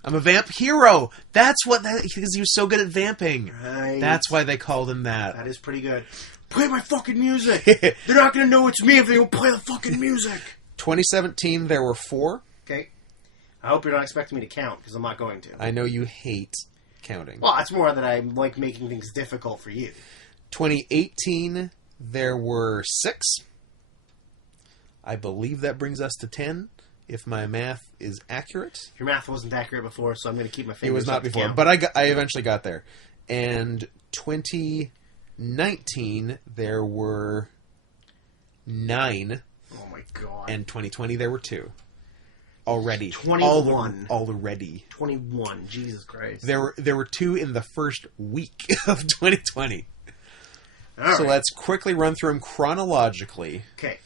I'm a vamp hero. That's what because he was so good at vamping. Right. That's why they called him that. That is pretty good. Play my fucking music. They're not going to know it's me if they don't play the fucking music. 2017, there were 4. Okay. I hope you're not expecting me to count, because I'm not going to. I know you hate counting. Well, it's more that I like making things difficult for you. 2018, there were 6. I believe that brings us to 10, if my math is accurate. Your math wasn't accurate before, so I'm going to keep my fingers. It was not before, but I eventually got there. And 2019, there were 9. Oh my god. And 2020, there were 2. Already. 21. Already. 21. Jesus Christ. There were 2 in the first week of 2020. All so right. let's quickly run through them chronologically. Okay.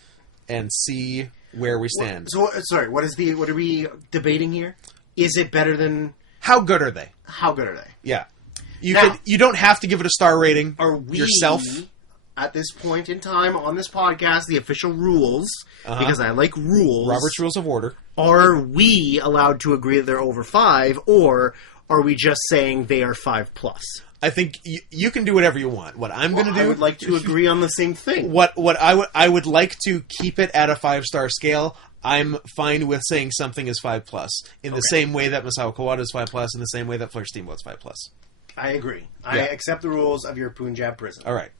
And see where we stand. Sorry, what are we debating here? Is it better than... How good are they? How good are they? Yeah. You don't have to give it a star rating yourself. At this point in time on this podcast, the official rules, because I like rules. Robert's Rules of Order. Are we allowed to agree that they're over 5, or are we just saying they are 5+? I think you can do whatever you want. What I'm going to do... I would like to agree on the same thing. What I would like to keep it at a 5-star scale. I'm fine with saying something is 5+. In the same way that Misawa Kawada is 5+, in the same way that Flair Steamboat's 5+. I agree. I accept the rules of your Punjab prison. All right.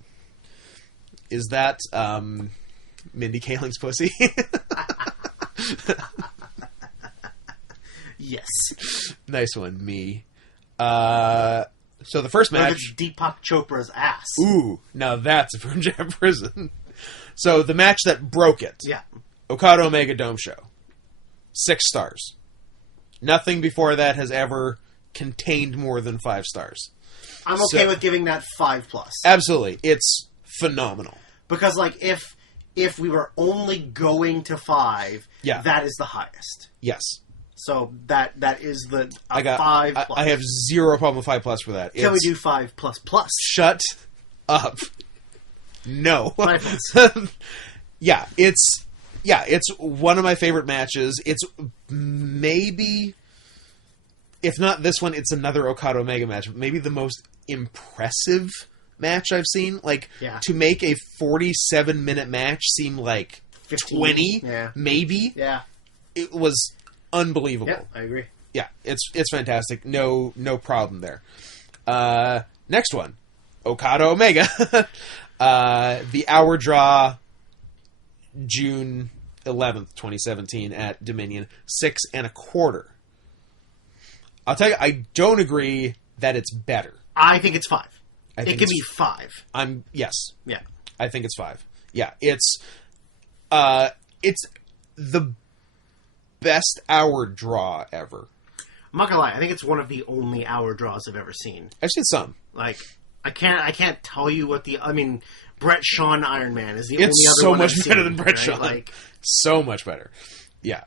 Is that Mindy Kaling's pussy? Yes. Nice one, me. So the first match... It's Deepak Chopra's ass. Ooh, now that's a Punjab prison. So the match that broke it. Yeah. Okada Omega Dome Show. 6 stars. Nothing before that has ever contained more than 5 stars. I'm okay with giving that 5+. Absolutely. It's phenomenal. Because, like, if we were only going to 5, that is the highest. Yes. So that is the 5+. I have zero problem with 5+ for that. Can we do 5++? Shut up. No. 5+. It's one of my favorite matches. It's maybe, if not this one, it's another Okada Omega match. Maybe the most impressive match I've seen. Like, to make a 47-minute match seem like 15, 20, maybe. Yeah. It was unbelievable. Yeah, I agree. Yeah, it's fantastic. No problem there. Next one, Okada Omega. The hour draw, June 11th, 2017 at Dominion, 6 1/4. I'll tell you, I don't agree that it's better. I think it's 5. It can be 5. Yes. Yeah. I think it's 5. Yeah, it's the best hour draw ever. I'm not gonna lie, I think it's one of the only hour draws I've ever seen. I've seen some. Like, I can't tell you what Brett Shawn Iron Man is the only other so one much I've better seen, than Brett right? Shawn. Like, so much better. Yeah.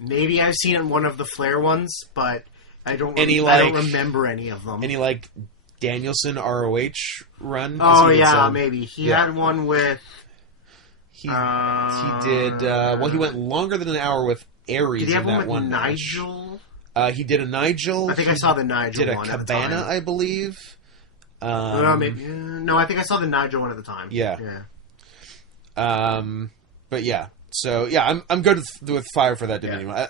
Maybe I've seen it in one of the Flair ones, but I don't remember any of them. Any, like, Danielson ROH run? Oh, yeah, maybe. He had one with... He did... he went longer than an hour with Aries in that one match. Nigel? He did a Nigel. I think I saw the Nigel one did a Cabana, I believe. No, maybe. No, I think I saw the Nigel one at the time. Yeah. But yeah. So, yeah, I'm good with 5 for that Dominion one.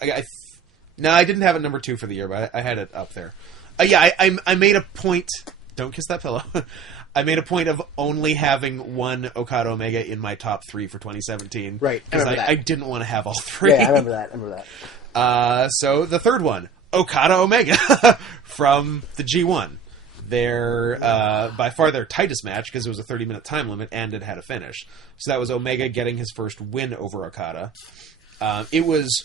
I didn't have it number 2 for the year, but I had it up there. I made a point... Don't kiss that pillow. I made a point of only having one Okada Omega in my top 3 for 2017. Right. Because I didn't want to have all 3. Yeah, I remember that. So the third one, Okada Omega from the G1. Their by far their tightest match, because it was a 30-minute time limit and it had a finish. So that was Omega getting his first win over Okada. It was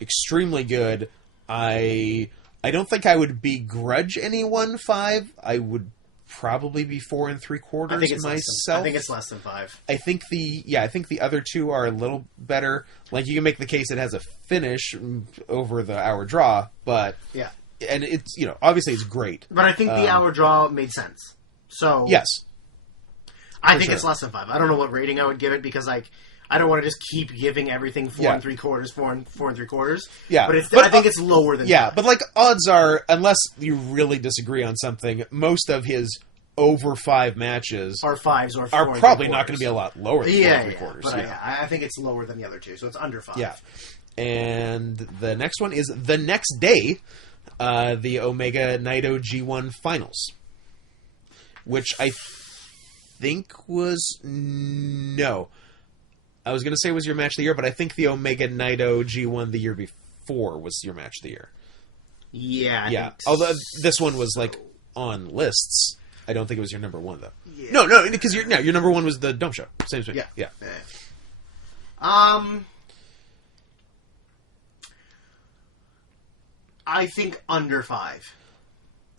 extremely good. I don't think I would begrudge anyone 5. I would probably be 4 3/4 myself. I think it's less than 5. I think the other 2 are a little better. Like, you can make the case it has a finish over the hour draw, but and it's, obviously it's great. But I think the hour draw made sense. So yes, I think it's less than 5. I don't know what rating I would give it, because like, I don't want to just keep giving everything 4 3/4, 4 3/4. Yeah, but I think it's lower than 5. But like, odds are, unless you really disagree on something, most of his over 5 matches are 5s or 4 are probably not going to be a lot lower than 4 3/4. But I think it's lower than the other 2, so it's under 5. Yeah, and the next one is the next day, the Omega Naito G1 Finals, which I think was I was going to say was your match of the year, but I think the Omega Naito G1 the year before was your match of the year. Yeah. Although this one was like on lists, I don't think it was your number 1 though. Yeah. No, because your number 1 was the Dome Show. Same thing. Yeah. I think under 5.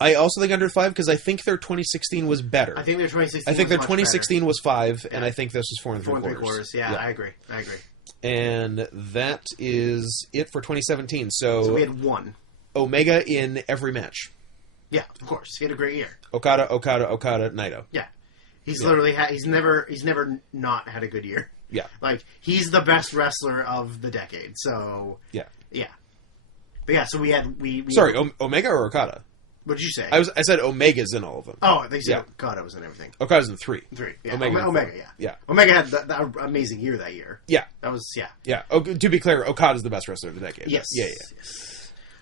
I also think under 5, because I think their 2016 was better. I think their 2016. I think their was 2016 was 5, and I think this was 4 3/4. Yeah, I agree. And that is it for 2017. So we had 1 Omega in every match. Yeah, of course. He had a great year. Okada, Naito. Yeah, he's literally he's never not had a good year. Yeah, like, he's the best wrestler of the decade. So yeah. But yeah, so we had Sorry, Omega or Okada? What did you say? I said Omega's in all of them. Oh, they said Okada was in everything. Okada's in 3. 3. Yeah. Omega, yeah. Omega had that amazing year that year. Yeah. That was, Yeah. To be clear, Okada's the best wrestler of the decade. Yes. Yeah.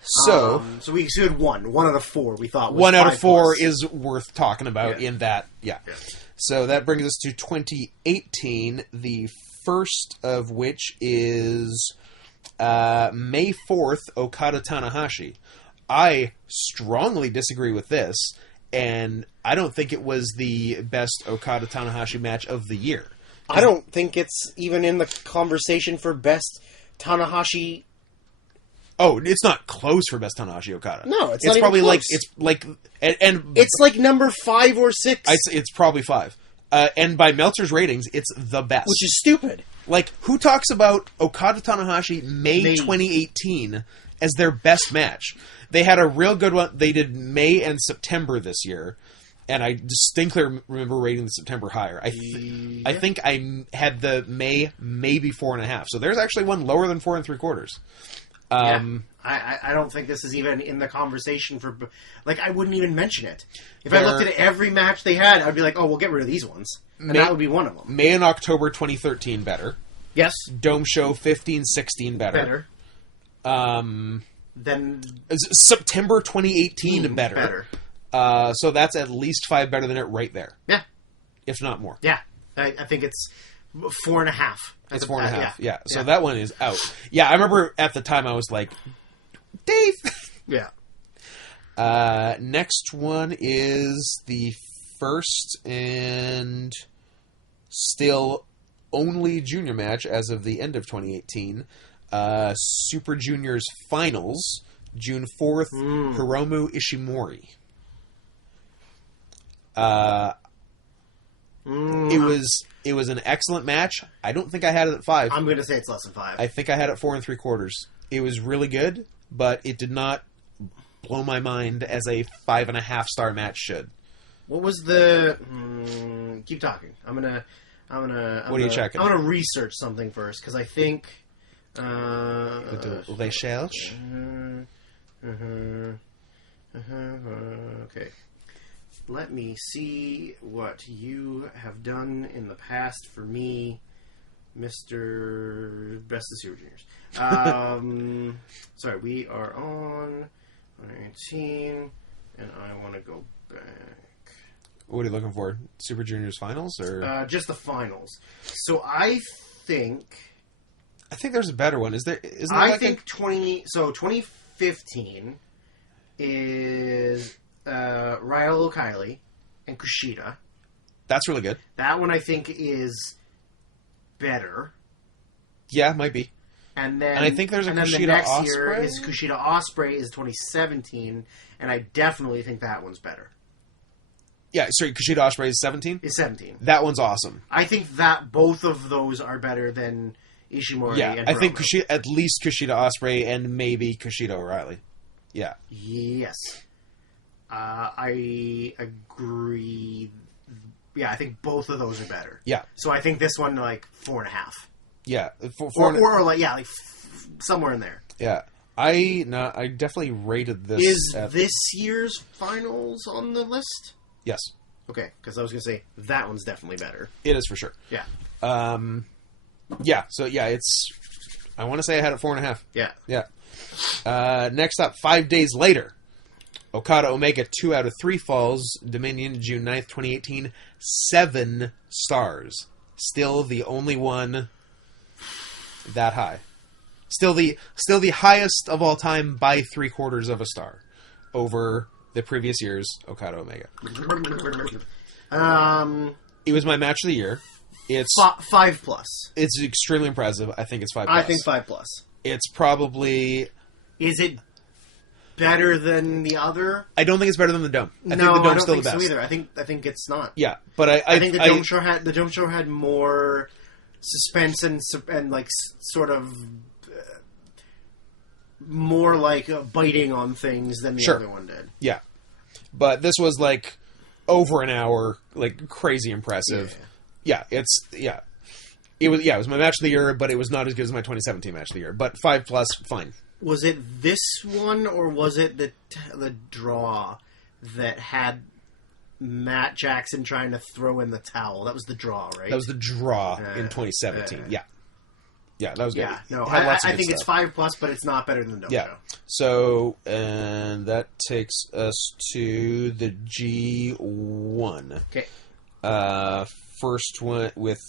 So we had 1 out of 4 we thought was 1 out of 4 plus. is worth talking about in that. Yeah. So that brings us to 2018, the first of which is May 4th, Okada Tanahashi. I strongly disagree with this, and I don't think it was the best Okada Tanahashi match of the year. I don't think it's even in the conversation for best Tanahashi Oh, it's not close for best Tanahashi Okada. No, it's it's not probably even like close. and It's like number 5 or 6. it's probably 5. And by Meltzer's ratings, it's the best. Which is stupid. Like, who talks about Okada Tanahashi May 2018 as their best match? They had a real good one. They did May and September this year, and I distinctly remember rating the September higher. I think I had the May maybe 4.5. So there's actually one lower than 4 3/4. I don't think this is even in the conversation for... Like, I wouldn't even mention it. If I looked at every match they had, I'd be like, oh, we'll get rid of these ones. And that would be one of them. May and October 2013 better. Yes. Dome Show 15-16 better. Then... September 2018 better. So that's at least 5 better than it right there. Yeah. If not more. Yeah. I think it's 4.5. It's 4.5. Yeah. So that one is out. Yeah, I remember at the time I was like, Dave! Yeah. Next one is the first and still only junior match as of the end of 2018. Super Juniors Finals, June 4th, Hiromu Ishimori. It was an excellent match. I don't think I had it at 5. I'm going to say it's less than 5. I think I had it 4 3/4. It was really good, but it did not blow my mind as a 5.5 star match should. What was the? Keep talking. I'm gonna. What are you checking? I'm gonna research something first because I think. Les Cherches? Okay. Let me see what you have done in the past for me, Mr. Best of Super Juniors. Sorry, we are on 19, and I want to go back. What are you looking for? Super Juniors Finals? Or just the finals. So I think there's a better one. Isn't there I like think 2015 is Ryo Kiley and Kushida. That's really good. That one I think is better. Yeah, might be. And then I think there's a Kushida the next Ospreay? year is Kushida Ospreay is 2017, and I definitely think that one's better. Yeah, sorry, Kushida Ospreay is 17? Is 17. That one's awesome. I think that both of those are better than Ishimori and I think Hiromu. at least Kushida Ospreay and maybe Kushida O'Reilly. Yeah. Yes. I agree. Yeah, I think both of those are better. Yeah. So I think this one, like, 4.5. Yeah. Or like, yeah, like, somewhere in there. Yeah. I definitely rated this. Is this year's finals on the list? Yes. Okay, because I was going to say, that one's definitely better. It is for sure. Yeah. Yeah, so yeah, it's... I want to say I had it 4.5. Yeah. Yeah. Next up, 5 days later. Okada Omega 2 out of 3 falls. Dominion, June 9th, 2018. 7 stars. Still the only one that high. Still the highest of all time by 3/4 of a star over the previous year's Okada Omega. It was my match of the year. It's 5 plus. It's extremely impressive. I think it's 5 plus. I think 5 plus. It's probably... Is it better than the other? I don't think it's better than the Dome. I think the I Dome's don't still think the best. so either. I think it's not. Yeah, but I think the Dome Show had more suspense and like sort of more like biting on things than the other one did. Yeah, but this was like over an hour, like crazy impressive. Yeah, it was my match of the year, but it was not as good as my 2017 match of the year. But 5 plus, fine. Was it this one or was it the draw that had Matt Jackson trying to throw in the towel? That was the draw, right? That was the draw in 2017. Yeah, that was good. Yeah, no, I think it's 5 plus, but it's not better than the Dome Show. So, and that takes us to the G1. Okay. First one with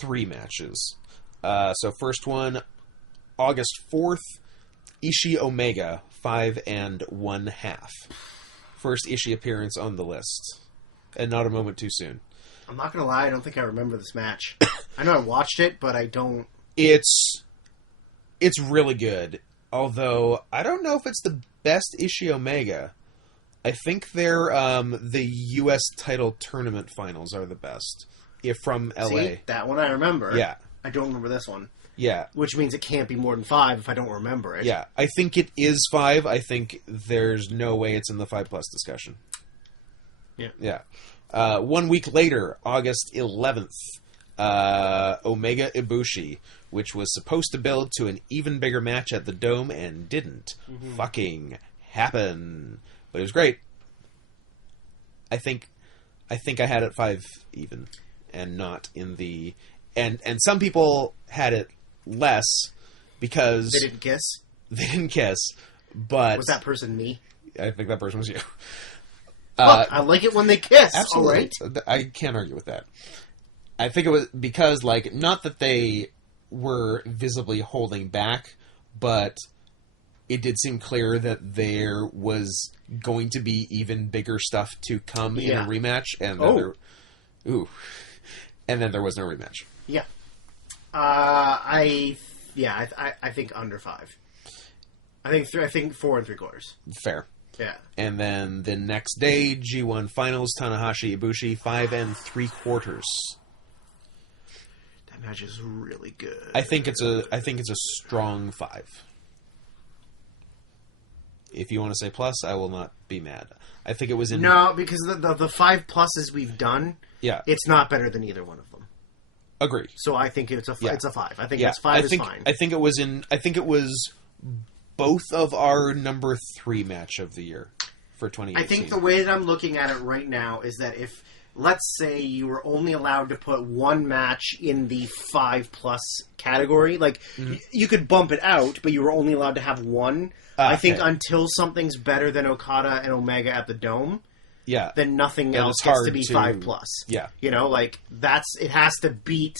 3 matches. So first one, August 4th, Ishii Omega, 5 1/2. First Ishii appearance on the list. And not a moment too soon. I'm not going to lie, I don't think I remember this match. I know I watched it, but I don't... It's really good. Although, I don't know if it's the best Ishii Omega. I think they're, the U.S. title tournament finals are the best. If from LA. See, that one I remember. Yeah. I don't remember this one. Yeah. Which means it can't be more than 5 if I don't remember it. Yeah. I think it is 5. I think there's no way it's in the 5+ discussion. Yeah. Yeah. 1 week later, August 11th, Omega Ibushi, which was supposed to build to an even bigger match at the Dome and didn't fucking happen. But it was great. I think I had it 5 even, and not in the... And some people had it less because... They didn't kiss? They didn't kiss, but... Was that person me? I think that person was you. Look, I like it when they kiss. Absolutely. All right? I can't argue with that. I think it was because, like, not that they were visibly holding back, but it did seem clear that there was going to be even bigger stuff to come in a rematch, and then and then there was no rematch. Yeah. I think under 5. I think 4 3/4. Fair. Yeah. And then the next day, G1 Finals, Tanahashi Ibushi, 5 3/4. That match is really good. I think it's a strong 5. If you want to say plus, I will not be mad. I think it was in... No, because the 5 pluses we've done, it's not better than either one of them. Agree. So I think it's a 5. I think it's 5 is fine. I think it was both of our number 3 match of the year for 2018. I think the way that I'm looking at it right now is that if, let's say, you were only allowed to put one match in the 5+ category, like, you could bump it out, but you were only allowed to have one. I think until something's better than Okada and Omega at the Dome, then nothing else gets to be 5+. Yeah. You know, like, it has to beat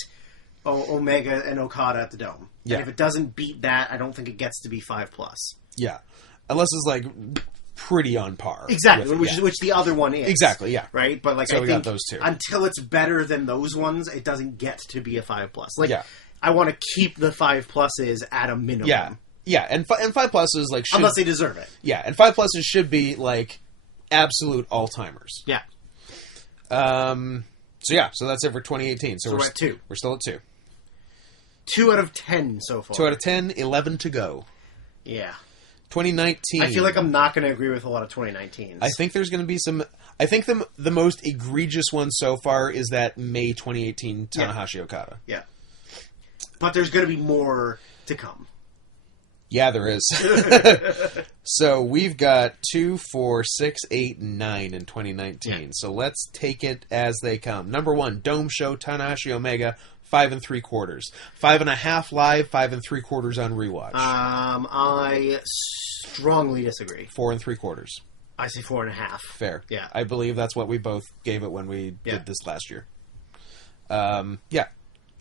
Omega and Okada at the Dome. Yeah. And if it doesn't beat that, I don't think it gets to be 5+. Yeah. Unless it's, like, pretty on par. Exactly, with, which the other one is. Exactly, yeah. Right? But, like, so I we think got those two. until it's better than those ones, it doesn't get to be a 5+. Like, Yeah. I want to keep the 5+s at a minimum. Yeah. Yeah, and 5+ is like... Unless they deserve it. Yeah, and 5+ should be, like, absolute all-timers. Yeah. So that's it for 2018. So we're at 2. We're still at 2. 2 out of 10 so far. 2 out of 10, 11 to go. Yeah. 2019. I feel like I'm not going to agree with a lot of 2019s. I think there's going to be some... I think the most egregious one so far is that May 2018 Tanahashi Okada. Yeah. But there's going to be more to come. Yeah, there is. So we've got 2, 4, 6, 8, 9 in 2019. Yeah. So let's take it as they come. Number 1, Dome Show, Tanahashi Omega, 5 3/4. 5.5 live, 5 3/4 on rewatch. I strongly disagree. 4 3/4. I say 4.5. Fair. Yeah. I believe that's what we both gave it when we did this last year. Yeah.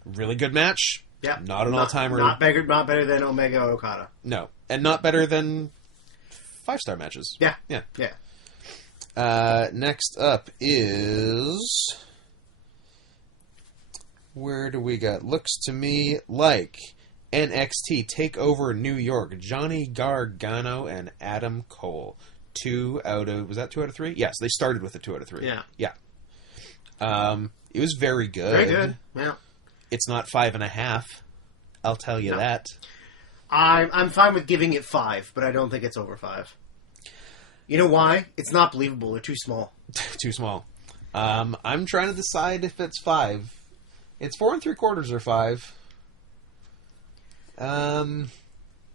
Really good match. Yeah, not an all-timer. Not better than Omega Okada. No, and not better than 5-star matches. Yeah, yeah. Next up is where do we got? Looks to me like NXT Takeover New York. Johnny Gargano and Adam Cole. 2 out of 3? Yes, they started with a 2 out of 3. Yeah. It was very good. Very good. Yeah. It's not 5.5. I'll tell you that. I'm fine with giving it 5, but I don't think it's over 5. You know why? It's not believable. They're too small. Too small. I'm trying to decide if it's 5. It's 4 3/4 or 5.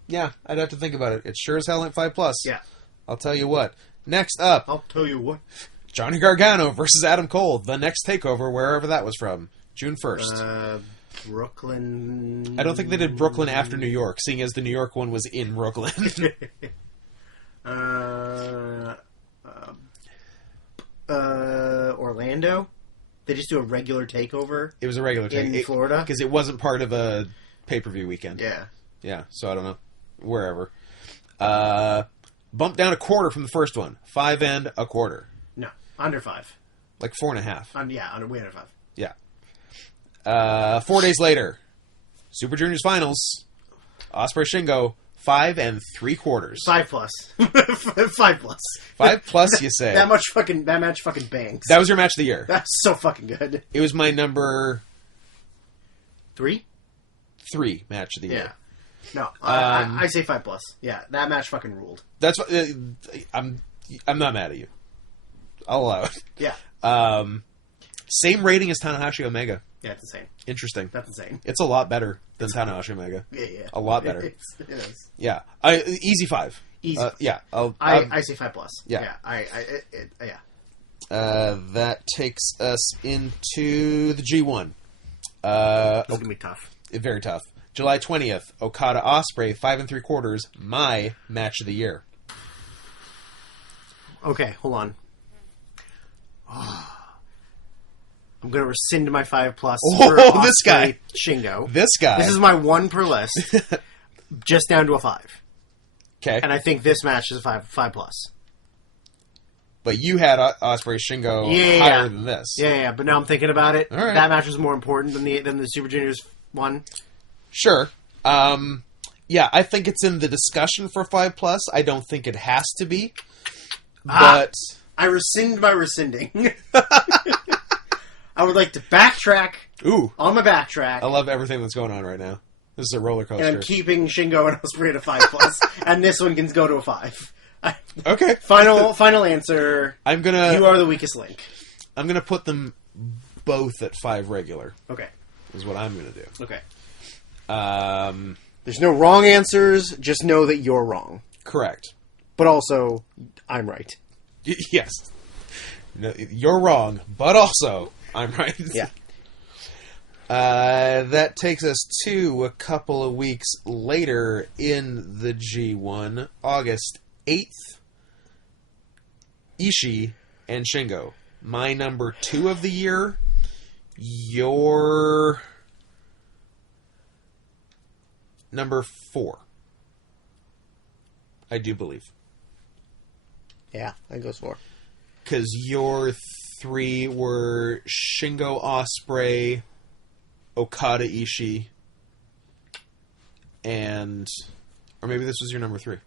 Yeah, I'd have to think about it. It's sure as hell ain't 5+. Yeah. I'll tell you what. Next up. I'll tell you what. Johnny Gargano versus Adam Cole. The next takeover, wherever that was from. June 1st. Brooklyn... I don't think they did Brooklyn after New York, seeing as the New York one was in Brooklyn. Orlando? They just do a regular takeover? It was a regular takeover. In Florida? Because it wasn't part of a pay-per-view weekend. Yeah. Yeah, so I don't know. Wherever. Bumped down a quarter from the first one. 5 1/4. No, under 5. Like 4.5. Way under 5. Yeah. 4 days later, Super Juniors Finals, Ospreay Shingo, 5 3/4. 5 plus. 5 plus. 5 plus, you say? That match fucking bangs. That was your match of the year. That's so fucking good. It was my number 3 match of the year. No, I say 5 plus. Yeah, that match fucking ruled. That's I'm not mad at you. I'll allow it. Yeah. Same rating as Tanahashi Omega. Yeah, it's insane. Interesting. That's insane. It's a lot better than Tanahashi Omega. Yeah. A lot better. It is. Yeah. Easy 5. Easy. Yeah. I say 5 plus. Yeah. Yeah. That takes us into the G1. This is gonna be tough. Very tough. July 20th, Okada Ospreay, 5 3/4, my match of the year. Okay, hold on. I'm going to rescind my 5 plus. For Oh, this guy. Shingo. This guy. This is my 1 per list. Just down to a 5. Okay. And I think this match is a 5 plus. But you had Ospreay Shingo higher than this. Yeah. But now I'm thinking about it. All right. That match was more important than the Super Juniors one. Sure. Yeah, I think it's in the discussion for 5 plus. I don't think it has to be. But I rescind my rescinding. I would like to backtrack. Ooh. On my backtrack. I love everything that's going on right now. This is a roller coaster. And I'm keeping Shingo and Ospreay at a 5 plus. And this one can go to a 5. Okay. Final answer. You are the weakest link. I'm gonna put them both at 5 regular. Okay. Is what I'm gonna do. Okay. There's There's no wrong answers. Just know that you're wrong. Correct. But also, I'm right. Yes. No, you're wrong, but also, I'm right. Yeah. That takes us to a couple of weeks later in the G1, August 8th. Ishii and Shingo. My number 2 of the year. Your number 4. I do believe. Yeah, that goes 4. Because your 3 were Shingo Ospreay, Okada Ishii, and... Or maybe this was your number 3.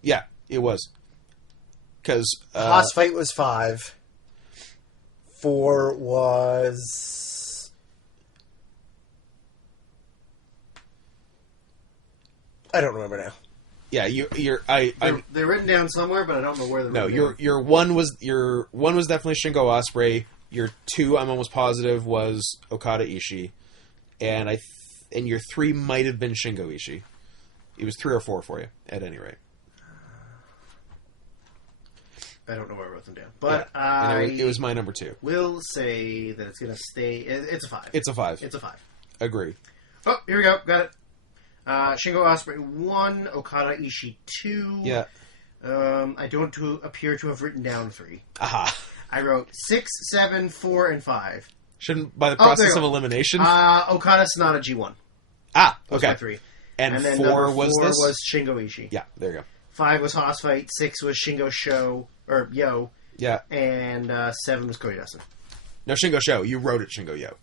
Yeah, it was. Because... Boss fight was 5. 4 was... I don't remember now. Yeah, they're written down somewhere, but I don't know where they're. No, written your one was definitely Shingo Ospreay. Your 2, I'm almost positive, was Okada Ishii, and your 3 might have been Shingo Ishii. It was 3 or 4 for you, at any rate. I don't know where I wrote them down, but yeah. It was my number 2. Will say that it's going to stay. It's a 5. It's a 5. It's a 5. Agree. Oh, here we go. Got it. Shingo Ospreay 1, Okada Ishii 2. Yeah. I don't appear to have written down 3. Aha. I wrote 6, 7, 4, and 5. Shouldn't, by the process of elimination? Okada Sonata G1. Ah, was okay. my 3. And then 4 was this? 4 was Shingo Ishii. Yeah, there you go. 5 was Hoss Fight. 6 was Shingo Show, or Yo. Yeah. And 7 was Cody Dustin. No, Shingo Show. You wrote it Shingo Yo.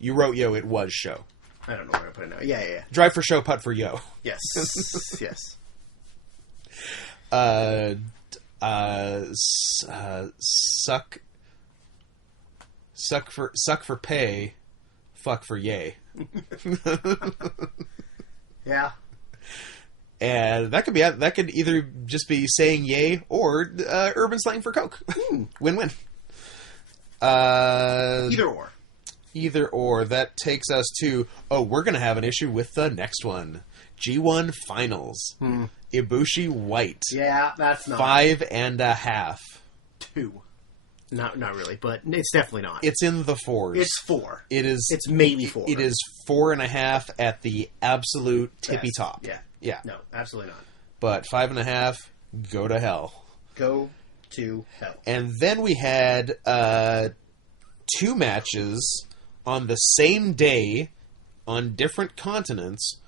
You wrote Yo, it was Show. I don't know where I put it now. Yeah. Drive for Show, putt for Yo. Yes. Yes. Suck for pay, fuck for yay. Yeah. And that could either just be saying yay or urban slang for Coke. Win-win. Either or. That takes us to, we're going to have an issue with the next one. G1 Finals. Ibushi White. Yeah, that's not. 5.5. 2. Not really, but it's definitely not. It's in the 4s. It's 4. It is. It's maybe 4. It is 4.5 at the absolute tippy top. Yeah. Yeah. No, absolutely not. But 5.5, go to hell. Go to hell. And then we had 2 matches on the same day on different continents,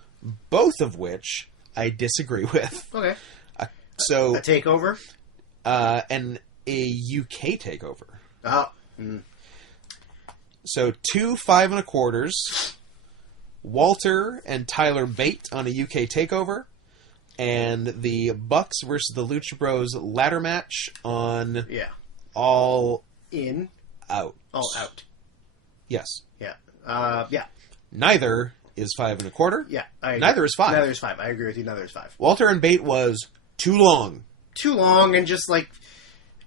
both of which I disagree with. Okay. So a takeover? And a UK takeover. Oh. So 2 5 1/4s Walter and Tyler Bate on a UK takeover, and the Bucks versus the Lucha Bros ladder match on All Out. All Out. Yes. Yeah. Yeah. Neither is 5 1/4. Yeah. Neither is 5. Neither is 5. I agree with you. Neither is 5. Walter and Bate was too long. Too long and just like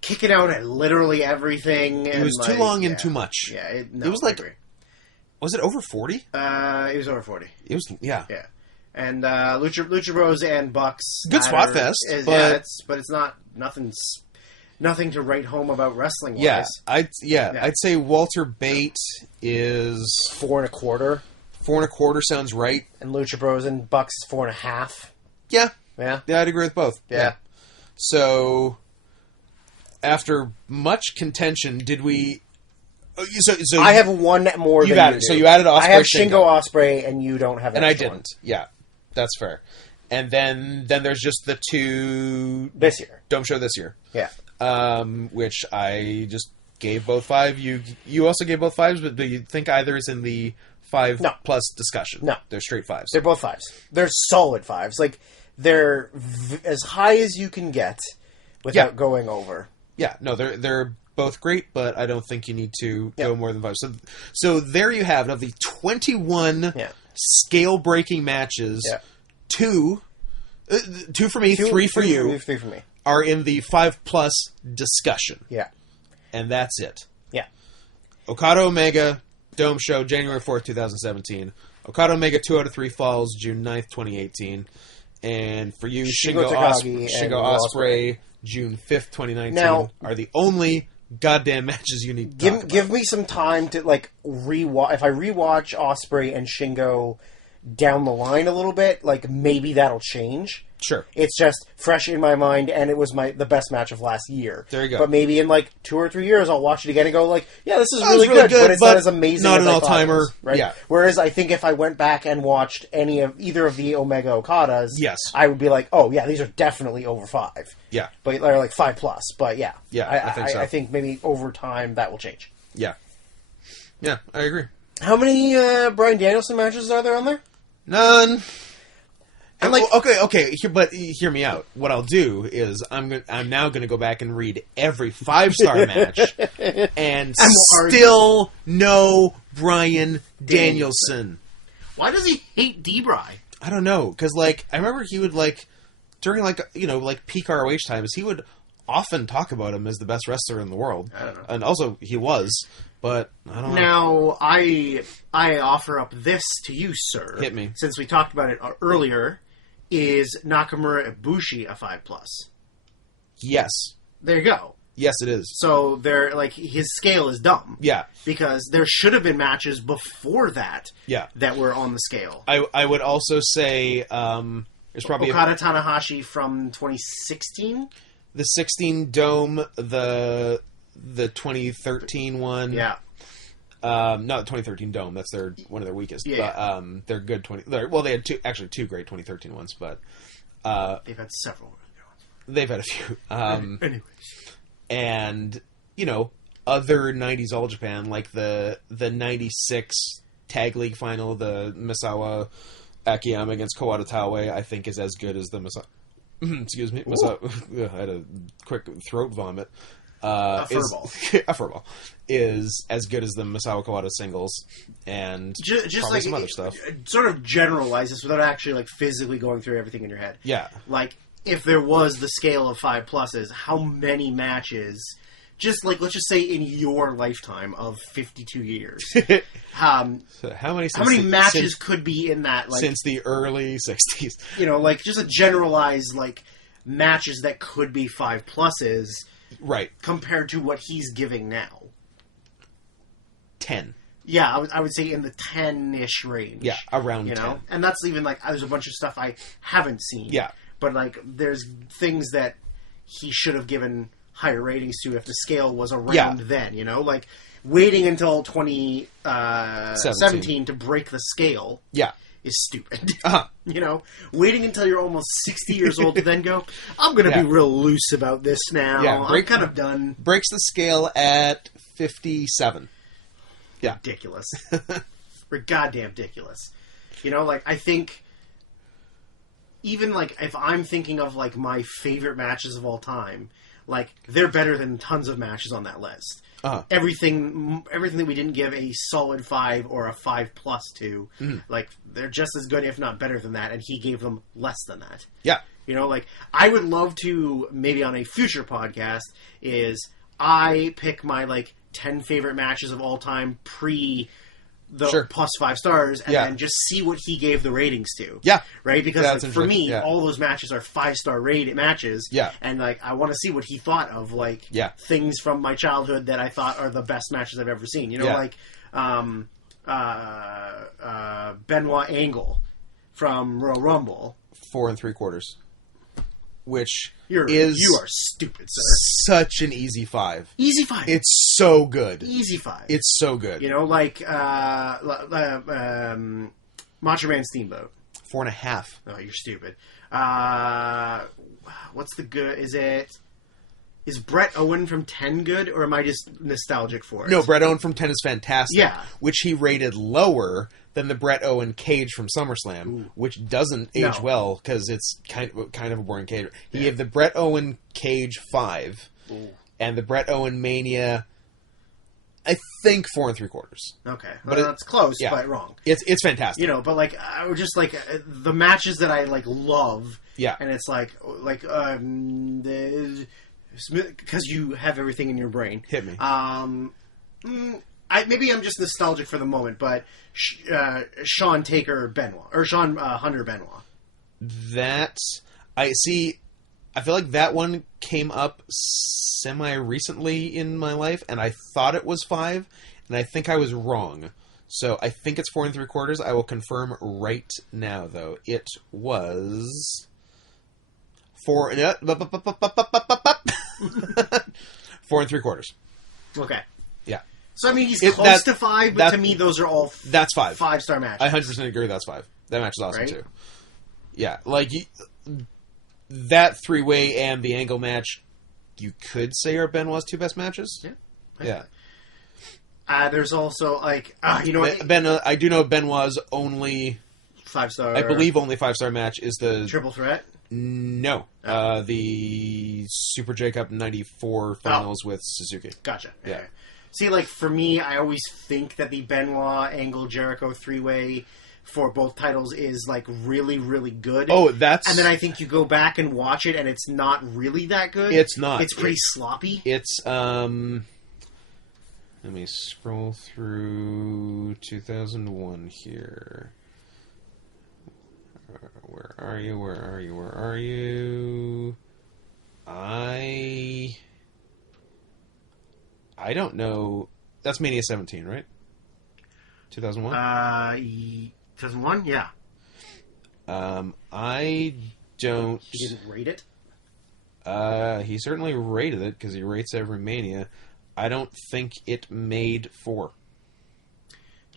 kicking out at literally everything. It was too long and too much. Yeah. It was like, was it over 40? It was over 40. It was, yeah. Yeah. And Lucha Bros and Bucks. Good spot fest, but it's not nothing to write home about wrestling wise. I'd say Walter Bate is 4 1/4. 4 1/4 sounds right. And Lucha Bros and Bucks 4 1/2. Yeah. Yeah. Yeah, I'd agree with both. Yeah. So, after much contention, did we... So I have one more than you do. So you added Ospreay. I have Shingo Ospreay, and you don't have and I didn't. Yeah, that's fair. And then there's just the 2... This year. Dome Show this year. Yeah. Which I just gave both 5. You also gave both 5s, but do you think either is in the 5 plus discussion? No. They're straight 5s. They're both 5s. They're solid 5s. Like, they're as high as you can get without going over. Yeah, no, they're both great, but I don't think you need to go more than 5. So there you have it. Of the 21 scale-breaking matches, 2 for me, 3 for you, 3 for me, are in the 5+ discussion. Yeah. And that's it. Yeah. Okada Omega, Dome Show, January 4th, 2017. Okada Omega 2 out of 3 falls, June 9th, 2018. And for you, Shingo Ospreay, June 5th, 2019, now, are the only goddamn matches you need to talk about. Give me some time to, like, rewatch. If I rewatch Ospreay and Shingo down the line a little bit, like, maybe that'll change. Sure. It's just fresh in my mind, and it was the best match of last year. There you go. But maybe in, like, 2 or 3 years, I'll watch it again and go, like, yeah, this is really good, but it's not as amazing not as an I thought all-timer. it was, right? Yeah. Whereas I think if I went back and watched either of the Omega Okadas, yes, I would be like, oh, yeah, these are definitely over 5. Yeah. But they're like 5+. But, yeah. Yeah, I think so. I think maybe over time that will change. Yeah. Yeah, I agree. How many Bryan Danielson matches are there on there? None. And like, okay, but hear me out. What I'll do is I'm now going to go back and read every 5-star match, and still no Bryan Danielson. Why does he hate D-Bry? I don't know, because like I remember he would like during like peak ROH times he would often talk about him as the best wrestler in the world. I don't know, and also he was, but I don't know. Now I offer up this to you, sir. Hit me, since we talked about it earlier. Is Nakamura Ibushi a 5+? Yes. There you go. Yes, it is. So they're like his scale is dumb. Yeah. Because there should have been matches before that. Yeah. That were on the scale. I would also say there's probably Okada Tanahashi from 2016. The 16 Dome, the 2013 one. Yeah. Not the 2013 Dome. That's one of their weakest. Yeah. But, they're good. They had two great 2013 ones, but they've had several. They've had a few. Anyways, and other 90s All Japan, like the 96 Tag League final, the Misawa Akiyama against Kawada Taue, I think is as good as the Misawa. Excuse me, Misawa. I had a quick throat vomit. A furball is as good as the Misawa Kawada singles, and just probably like some other stuff. Sort of generalize this without actually like physically going through everything in your head. Yeah, like if there was the scale of 5+, how many matches? Just like let's just say in your lifetime of 52 years, so how many matches could be in that? Like, since the early 60s, like just a generalized like matches that could be 5+. Right. Compared to what he's giving now. 10. Yeah, I would say in the 10-ish range. Yeah, around 10. And that's even like, there's a bunch of stuff I haven't seen. Yeah. But like, there's things that he should have given higher ratings to if the scale was around then, Like, waiting until 2017 to break the scale. Yeah. Is stupid. Uh-huh. Waiting until you're almost 60 years old to then go, I'm going to be real loose about this now. Yeah, I'm kind of done. Breaks the scale at 57. Yeah. Ridiculous. Goddamn ridiculous. You know, like, I think... Even, like, if I'm thinking of, like, my favorite matches of all time, like, they're better than tons of matches on that list. Everything that we didn't give a solid 5 or a 5+ to, like, they're just as good, if not better than that, and he gave them less than that. Yeah. You know, like, I would love to, maybe on a future podcast, is I pick my, like, 10 favorite matches of all time pre the plus 5 stars, and then just see what he gave the ratings to. Yeah. Right? Because like, for me, all those matches are 5-star rated matches. Yeah. And like I want to see what he thought of like things from my childhood that I thought are the best matches I've ever seen. You know, like Benoit Angle from Royal Rumble. 4 3/4. Which you are stupid, sir. Such an easy 5. Easy 5. It's so good. Easy 5. It's so good. You know, like Macho Man Steamboat. 4.5. Oh, you're stupid. What's the good? Is Brett Owen from 10 good, or am I just nostalgic for it? No, Brett Owen from 10 is fantastic. Yeah. Which he rated lower than the Brett Owen cage from SummerSlam, which doesn't age well because it's kind of a boring cage. He gave the Brett Owen cage 5, and the Brett Owen Mania, I think 4 3/4. Okay, well, that's close, but wrong. It's fantastic. You know, but like I would just like the matches that I like love. Yeah, and it's like because you have everything in your brain. Hit me. Maybe I'm just nostalgic for the moment, but Sean Taker Benoit or Sean Hunter Benoit. I feel like that one came up semi-recently in my life, and I thought it was 5, and I think I was wrong. So I think it's 4 3/4. I will confirm right now, though. It was 4 3/4. Okay. Yeah. So I mean, he's close to 5, but to me, those are all that's 5 5-star matches. I 100% agree. That's 5. That match is awesome too. Yeah, like that 3-way and the Angle match, you could say are Benoit's 2 best matches. Yeah. There's also like you know what? I do know Benoit's only 5-star. I believe only 5-star match is the Triple Threat. No, the Super J-Cup 94 finals with Suzuki. Gotcha. Yeah. See, like, for me, I always think that the Benoit Angle Jericho 3-way for both titles is, like, really, really good. Oh, that's... And then I think you go back and watch it, and it's not really that good. It's not. It's pretty sloppy. It's, let me scroll through 2001 here. Where are you? I don't know. That's Mania 17, right? 2001? 2001, yeah. I don't... He didn't rate it? He certainly rated it, because he rates every Mania. I don't think it made 4.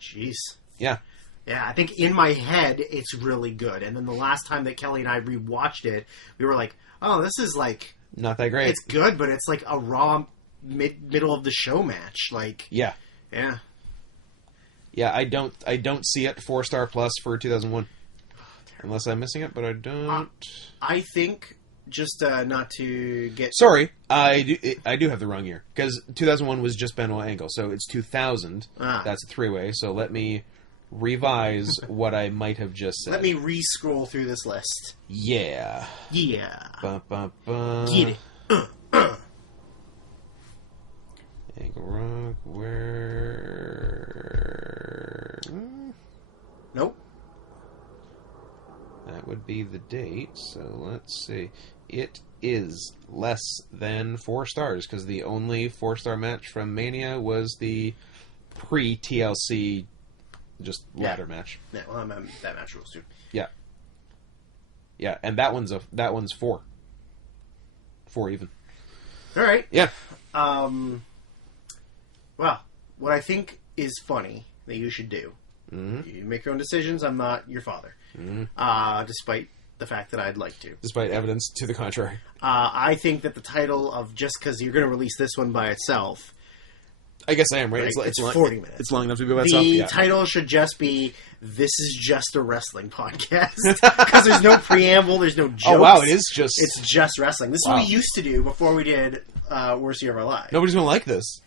Jeez. Yeah. Yeah, I think in my head, it's really good. And then the last time that Kelly and I rewatched it, we were like, oh, this is like... Not that great. It's good, but it's like a raw middle of the show match. Like... Yeah. Yeah. Yeah, I don't see it 4-star plus for 2001. Unless I'm missing it, but I don't... I think, just not to get... Sorry, I do have the wrong year. Because 2001 was just Benoit Angle, so it's 2000. That's a 3-way, so let me... revise what I might have just said. Let me re-scroll through this list. Yeah. Yeah. Get it. Angle Rock, where... Nope. That would be the date, so let's see. It is less than 4 stars, because the only 4-star match from Mania was the pre-TLC just ladder match. Yeah, well, that match rules too. Yeah. Yeah, and that one's 4. 4 even. All right. Yeah. Well, what I think is funny that you should do. Mm-hmm. You make your own decisions. I'm not your father. Mm-hmm. Despite the fact that I'd like to. Despite evidence to the contrary. I think that the title of, just because you're going to release this one by itself, I guess I am, right? Right, it's long, 40 minutes. It's long enough to be about The stuff. Yeah. title should just be, "This is just a wrestling podcast." Because there's no preamble, there's no jokes. Oh, wow, it is just... It's just wrestling. This is what we used to do before we did Worst Year of Our Lives. Nobody's going to like this.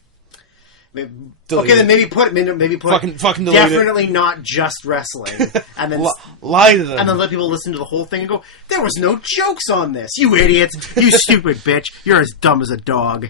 Okay, then maybe put fucking delete definitely not just wrestling, and then lie to them, and then let people listen to the whole thing and go, "There was no jokes on this, you idiots, you stupid bitch, you're as dumb as a dog."